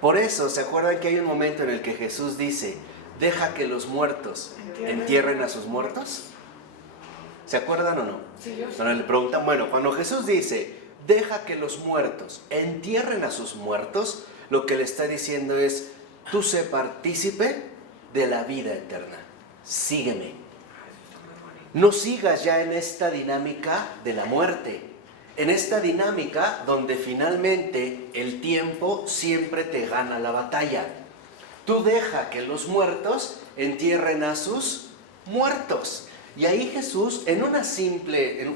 Por eso, ¿se acuerdan que hay un momento en el que Jesús dice, deja que los muertos entierren a sus muertos? ¿Se acuerdan o no? Sí, yo sí. Bueno, le preguntan, bueno, cuando Jesús dice, deja que los muertos entierren a sus muertos, lo que le está diciendo es, tú sé partícipe de la vida eterna. Sígueme. No sigas ya en esta dinámica de la muerte, en esta dinámica donde finalmente el tiempo siempre te gana la batalla. Tú deja que los muertos entierren a sus muertos. Y ahí Jesús,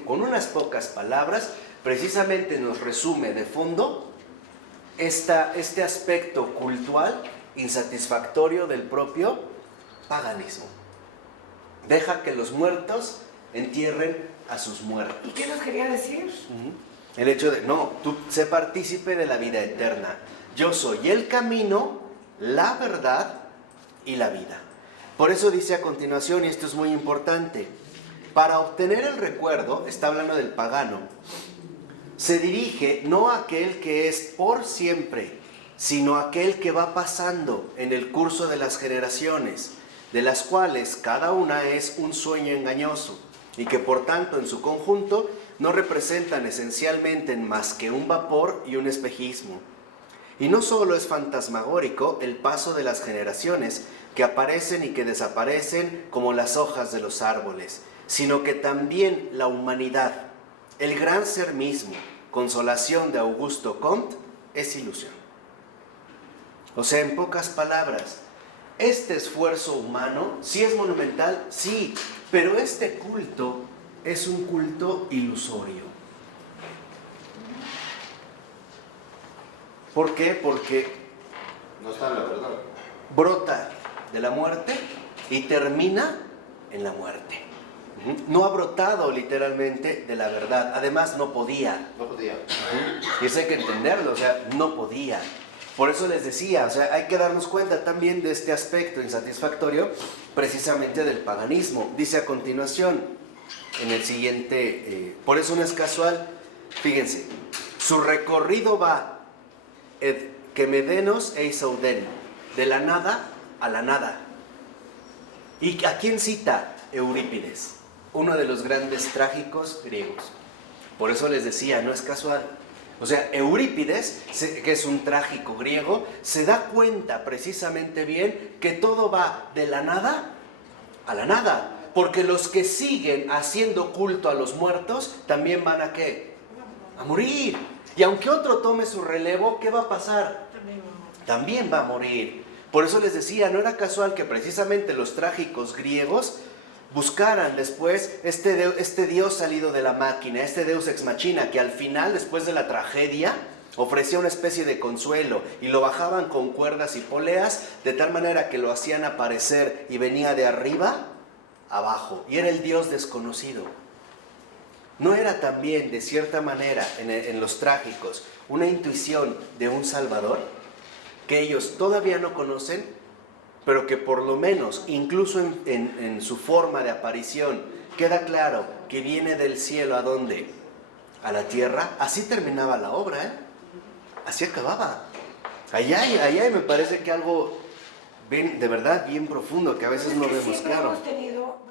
con unas pocas palabras, precisamente nos resume de fondo este aspecto cultural insatisfactorio del propio paganismo. Deja que los muertos entierren a sus muertos. ¿Y qué nos quería decir? El hecho de, no, tú sé partícipe de la vida eterna. Yo soy el camino, la verdad y la vida. Por eso dice a continuación, y esto es muy importante, para obtener el recuerdo, está hablando del pagano, se dirige no a aquel que es por siempre, sino a aquel que va pasando en el curso de las generaciones, de las cuales cada una es un sueño engañoso, y que por tanto en su conjunto no representan esencialmente más que un vapor y un espejismo. Y no solo es fantasmagórico el paso de las generaciones, que aparecen y que desaparecen como las hojas de los árboles, sino que también la humanidad, el gran ser mismo, Consolación de Augusto Comte, es ilusión. O sea, en pocas palabras, este esfuerzo humano sí es monumental, sí, pero este culto es un culto ilusorio. ¿Por qué? Porque No está en la verdad. brota de la muerte y termina en la muerte. No ha brotado literalmente de la verdad. Además, no podía. No podía. Y eso hay que entenderlo, o sea, no podía. Por eso les decía, o sea, hay que darnos cuenta también de este aspecto insatisfactorio, precisamente del paganismo. Dice a continuación, en el siguiente, por eso no es casual, fíjense, su recorrido va, que medenos e isouden, de la nada a la nada. ¿Y a quién cita? Eurípides, uno de los grandes trágicos griegos. Por eso les decía, no es casual. O sea, Eurípides, que es un trágico griego, se da cuenta precisamente bien que todo va de la nada a la nada. Porque los que siguen haciendo culto a los muertos también van a ¿qué? A morir. Y aunque otro tome su relevo, ¿qué va a pasar? También va a morir. Por eso les decía, no era casual que precisamente los trágicos griegos buscaran después este Dios salido de la máquina, este Deus ex machina, que al final, después de la tragedia, ofrecía una especie de consuelo y lo bajaban con cuerdas y poleas, de tal manera que lo hacían aparecer y venía de arriba abajo, y era el Dios desconocido. ¿No era también, de cierta manera, en los trágicos, una intuición de un Salvador que ellos todavía no conocen, pero que por lo menos, incluso en su forma de aparición, queda claro que viene del cielo ¿a dónde? A la tierra? Así terminaba la obra, ¿eh? Así acababa. Allá me parece que algo bien, de verdad bien profundo, que a veces no vemos claro.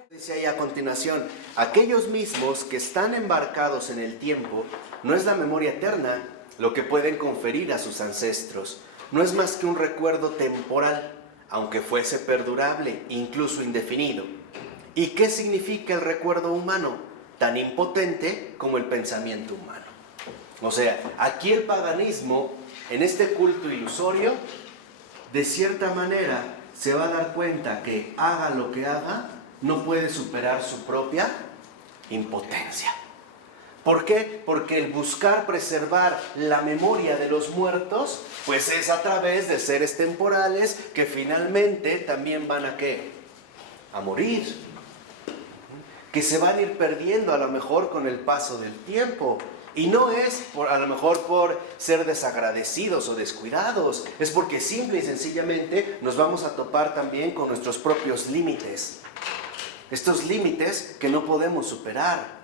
Dice ahí a continuación, aquellos mismos que están embarcados en el tiempo, no es la memoria eterna lo que pueden conferir a sus ancestros, no es más que un recuerdo temporal, aunque fuese perdurable, incluso indefinido. ¿Y qué significa el recuerdo humano? Tan impotente como el pensamiento humano. O sea, aquí el paganismo, en este culto ilusorio, de cierta manera se va a dar cuenta que haga lo que haga, no puede superar su propia impotencia. ¿Por qué? Porque el buscar preservar la memoria de los muertos, pues es a través de seres temporales que finalmente también van a ¿qué? A morir. Que se van a ir perdiendo a lo mejor con el paso del tiempo. Y no es a lo mejor por ser desagradecidos o descuidados, es porque simple y sencillamente nos vamos a topar también con nuestros propios límites. Estos límites que no podemos superar.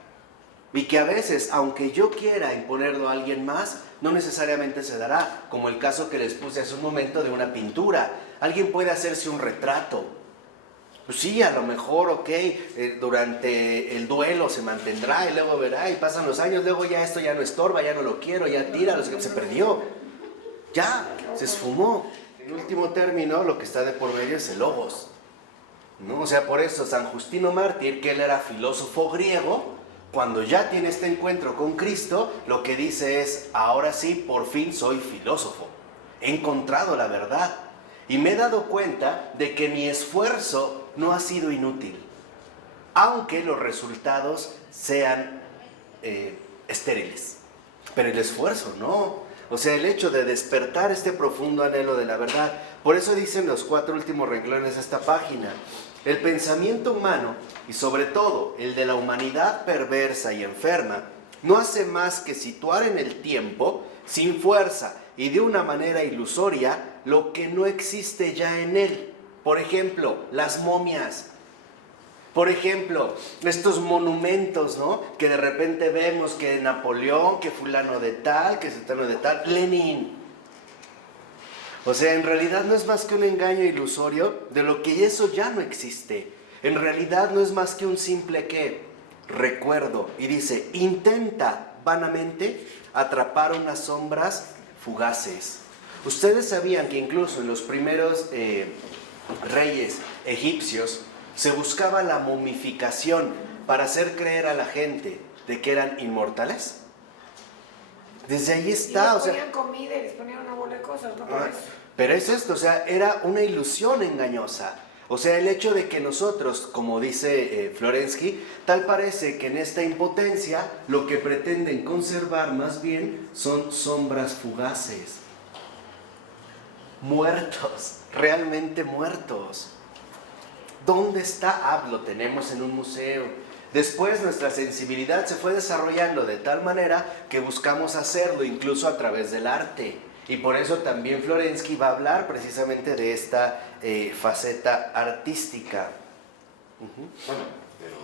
Y que a veces, aunque yo quiera imponerlo a alguien más, no necesariamente se dará, como el caso que les puse hace un momento de una pintura. Alguien puede hacerse un retrato. Pues sí, a lo mejor, ok, durante el duelo se mantendrá y luego verá y pasan los años, luego ya esto ya no estorba, ya no lo quiero, ya tira, se perdió. Ya, se esfumó. En último término, lo que está de por medio es el logos, ¿no? O sea, por eso San Justino Mártir, que él era filósofo griego, cuando ya tiene este encuentro con Cristo, lo que dice es, ahora sí, por fin soy filósofo. He encontrado la verdad y me he dado cuenta de que mi esfuerzo no ha sido inútil, aunque los resultados sean estériles. Pero el esfuerzo no. O sea, el hecho de despertar este profundo anhelo de la verdad. Por eso dicen los 4 últimos renglones de esta página. El pensamiento humano, y sobre todo el de la humanidad perversa y enferma, no hace más que situar en el tiempo, sin fuerza y de una manera ilusoria, lo que no existe ya en él. Por ejemplo, las momias. Por ejemplo, estos monumentos, ¿no? Que de repente vemos que Napoleón, que fulano de tal, que sultano de tal, Lenin. O sea, en realidad no es más que un engaño ilusorio de lo que eso ya no existe. En realidad no es más que un simple ¿qué? Recuerdo. Y dice, intenta vanamente atrapar unas sombras fugaces. Ustedes sabían que incluso en los primeros reyes egipcios se buscaba la momificación para hacer creer a la gente de que eran inmortales. Desde ahí Y está, les o sea, ponían comida y les ponían una bola de cosas, ¿no? Por eso. pero es esto, o sea, era una ilusión engañosa. O sea, el hecho de que nosotros, como dice Florensky, tal parece que en esta impotencia lo que pretenden conservar más bien son sombras fugaces. Muertos, realmente muertos. ¿Dónde está? Ah, lo tenemos en un museo. Después nuestra sensibilidad se fue desarrollando de tal manera que buscamos hacerlo incluso a través del arte. Y por eso también Florensky va a hablar precisamente de esta faceta artística. Bueno, pero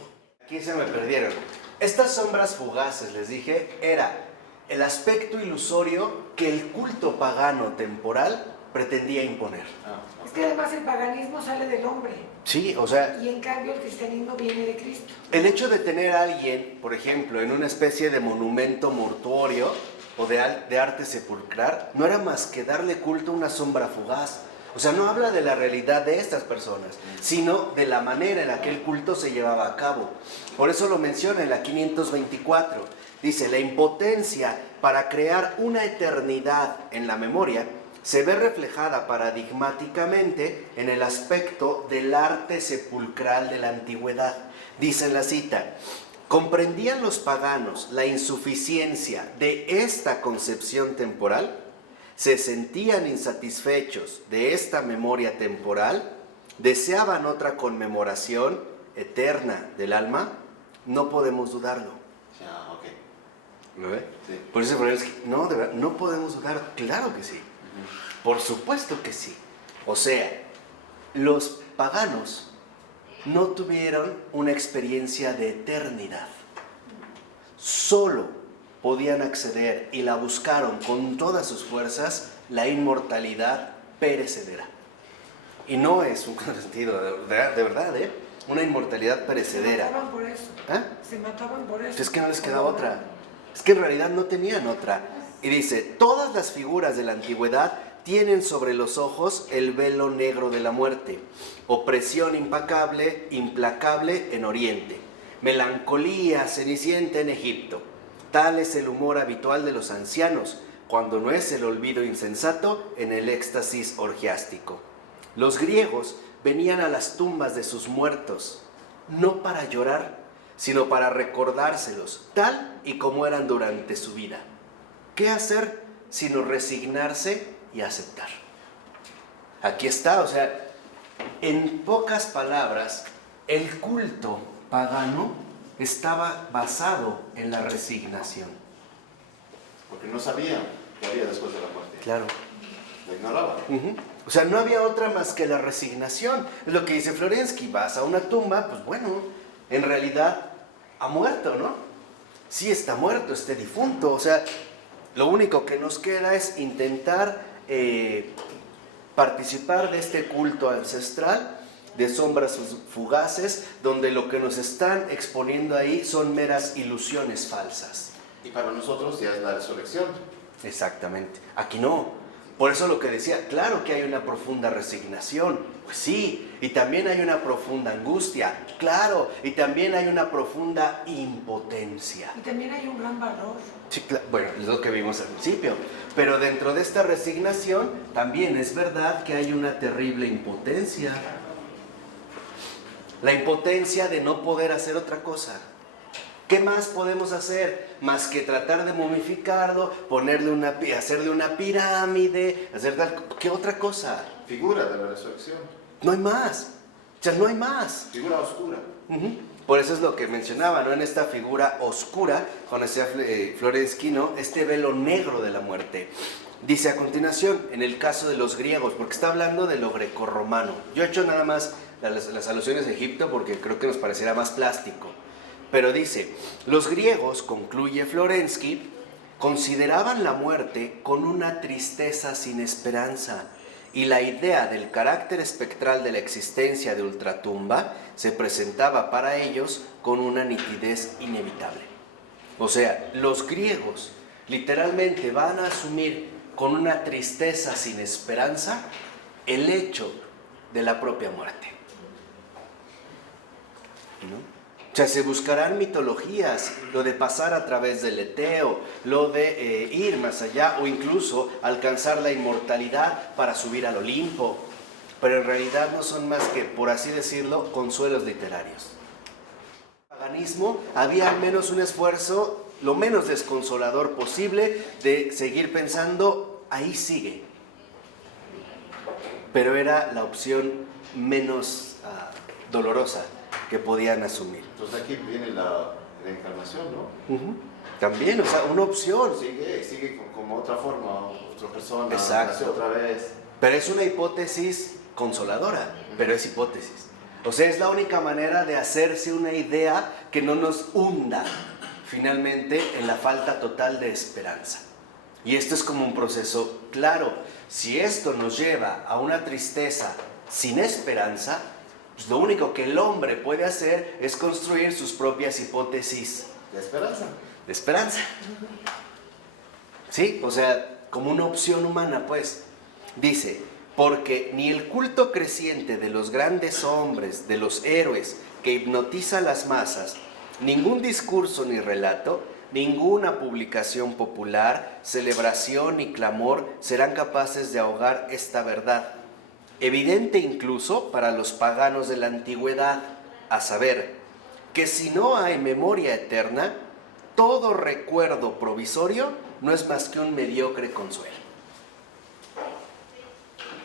Aquí se me perdieron. Estas sombras fugaces, les dije, era el aspecto ilusorio que el culto pagano temporal pretendía imponer. Es que además el paganismo sale del hombre Sí, o sea, y en cambio el cristianismo viene de Cristo. el hecho de tener a alguien, por ejemplo, en una especie de monumento mortuorio o de arte sepulcral, no era más que darle culto a una sombra fugaz. O sea, no habla de la realidad de estas personas, sino de la manera en la que el culto se llevaba a cabo. Por eso lo menciona en la 524. Dice, la impotencia para crear una eternidad en la memoria se ve reflejada paradigmáticamente en el aspecto del arte sepulcral de la antigüedad. Dice en la cita, ¿comprendían los paganos la insuficiencia de esta concepción temporal? ¿Se sentían insatisfechos de esta memoria temporal? ¿Deseaban otra conmemoración eterna del alma? No podemos dudarlo. ya, ok. ¿Lo ve? Sí. Por eso no, de verdad, no podemos dudar. Claro que sí. Por supuesto que sí. O sea, los paganos no tuvieron una experiencia de eternidad. Solo podían acceder y la buscaron con todas sus fuerzas, la inmortalidad perecedera. Y no es un sentido de verdad, ¿eh? Una inmortalidad Se perecedera. mataban por eso. ¿Ah? Se mataban por eso. Es que no les quedaba otra. Es que en realidad no tenían otra. Y dice, todas las figuras de la antigüedad tienen sobre los ojos el velo negro de la muerte, opresión implacable en Oriente, melancolía cenicienta en Egipto. Tal es el humor habitual de los ancianos, cuando no es el olvido insensato en el éxtasis orgiástico. Los griegos venían a las tumbas de sus muertos, no para llorar, sino para recordárselos, tal y como eran durante su vida. ¿Qué hacer sino resignarse y aceptar? Aquí está, o sea, en pocas palabras, el culto pagano estaba basado en la resignación. Porque no sabía qué había después de la muerte. Claro. Lo ignoraba. O sea, no había otra más que la resignación. Es lo que dice Florensky, vas a una tumba, pues bueno, en realidad ha muerto, ¿no? Sí está muerto, este difunto. O sea, lo único que nos queda es intentar participar de este culto ancestral de sombras fugaces, donde lo que nos están exponiendo ahí son meras ilusiones falsas. Y para nosotros ya es la resurrección. Exactamente. Aquí no. Por eso lo que decía, claro que hay una profunda resignación, pues sí, y también hay una profunda angustia, claro, y también hay una profunda impotencia. Y también hay un gran valor. Sí, bueno, es lo que vimos al principio, pero dentro de esta resignación también es verdad que hay una terrible impotencia. La impotencia de no poder hacer otra cosa. ¿Qué más podemos hacer? Más que tratar de momificarlo, hacerle una pirámide, hacer tal... ¿Qué otra cosa? Figura de la resurrección. No hay más. O sea, no hay más. Figura oscura. Por eso es lo que mencionaba, ¿no? En esta figura oscura, cuando decía Florensky, ¿no? Este velo negro de la muerte. Dice a continuación, en el caso de los griegos, porque está hablando de lo grecorromano. Yo he hecho nada más las alusiones a Egipto porque creo que nos pareciera más plástico. Pero dice, los griegos, concluye Florensky, consideraban la muerte con una tristeza sin esperanza, y la idea del carácter espectral de la existencia de ultratumba se presentaba para ellos con una nitidez inevitable. O sea, los griegos literalmente van a asumir con una tristeza sin esperanza el hecho de la propia muerte. ¿No? O sea, se buscarán mitologías, lo de pasar a través del Eteo, lo de ir más allá o incluso alcanzar la inmortalidad para subir al Olimpo, pero en realidad no son más que, por así decirlo, consuelos literarios. En el paganismo había al menos un esfuerzo, lo menos desconsolador posible, de seguir pensando, ahí sigue. Pero era la opción menos dolorosa que podían asumir. Entonces aquí viene la reencarnación, ¿no? También, o sea, una opción. Sigue como otra forma, otra persona, Exacto. nace otra vez. Pero es una hipótesis consoladora, pero es hipótesis. O sea, es la única manera de hacerse una idea que no nos hunda finalmente en la falta total de esperanza. Y esto es como un proceso claro. Si esto nos lleva a una tristeza sin esperanza, pues lo único que el hombre puede hacer es construir sus propias hipótesis La esperanza. de esperanza. Sí, o sea, como una opción humana, pues. Dice, porque ni el culto creciente de los grandes hombres, de los héroes, que hipnotiza a las masas, ningún discurso ni relato, ninguna publicación popular, celebración ni clamor serán capaces de ahogar esta verdad, evidente incluso para los paganos de la antigüedad, a saber, que si no hay memoria eterna, todo recuerdo provisorio no es más que un mediocre consuelo.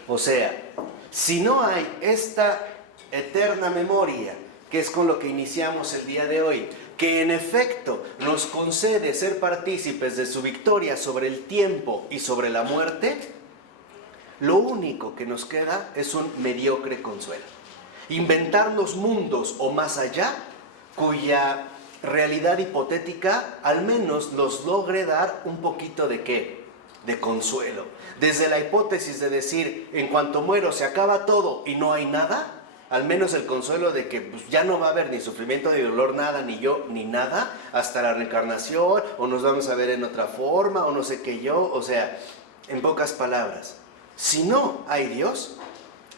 O sea, si no hay esta eterna memoria, que es con lo que iniciamos el día de hoy, que en efecto nos concede ser partícipes de su victoria sobre el tiempo y sobre la muerte, lo único que nos queda es un mediocre consuelo. Inventarnos mundos o más allá, cuya realidad hipotética al menos nos logre dar un poquito de ¿qué? De consuelo. Desde la hipótesis de decir, en cuanto muero se acaba todo y no hay nada, al menos el consuelo de que pues, ya no va a haber ni sufrimiento ni dolor, nada, ni yo, ni nada, hasta la reencarnación, o nos vamos a ver en otra forma, o no sé qué yo, o sea, en pocas palabras, si no hay Dios,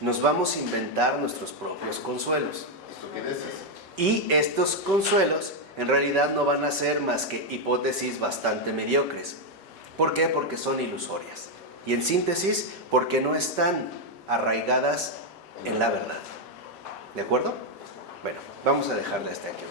nos vamos a inventar nuestros propios consuelos. Estupideces. Y estos consuelos en realidad no van a ser más que hipótesis bastante mediocres. ¿Por qué? Porque son ilusorias. Y en síntesis, porque no están arraigadas en la verdad. ¿De acuerdo? Bueno, vamos a dejarla hasta aquí.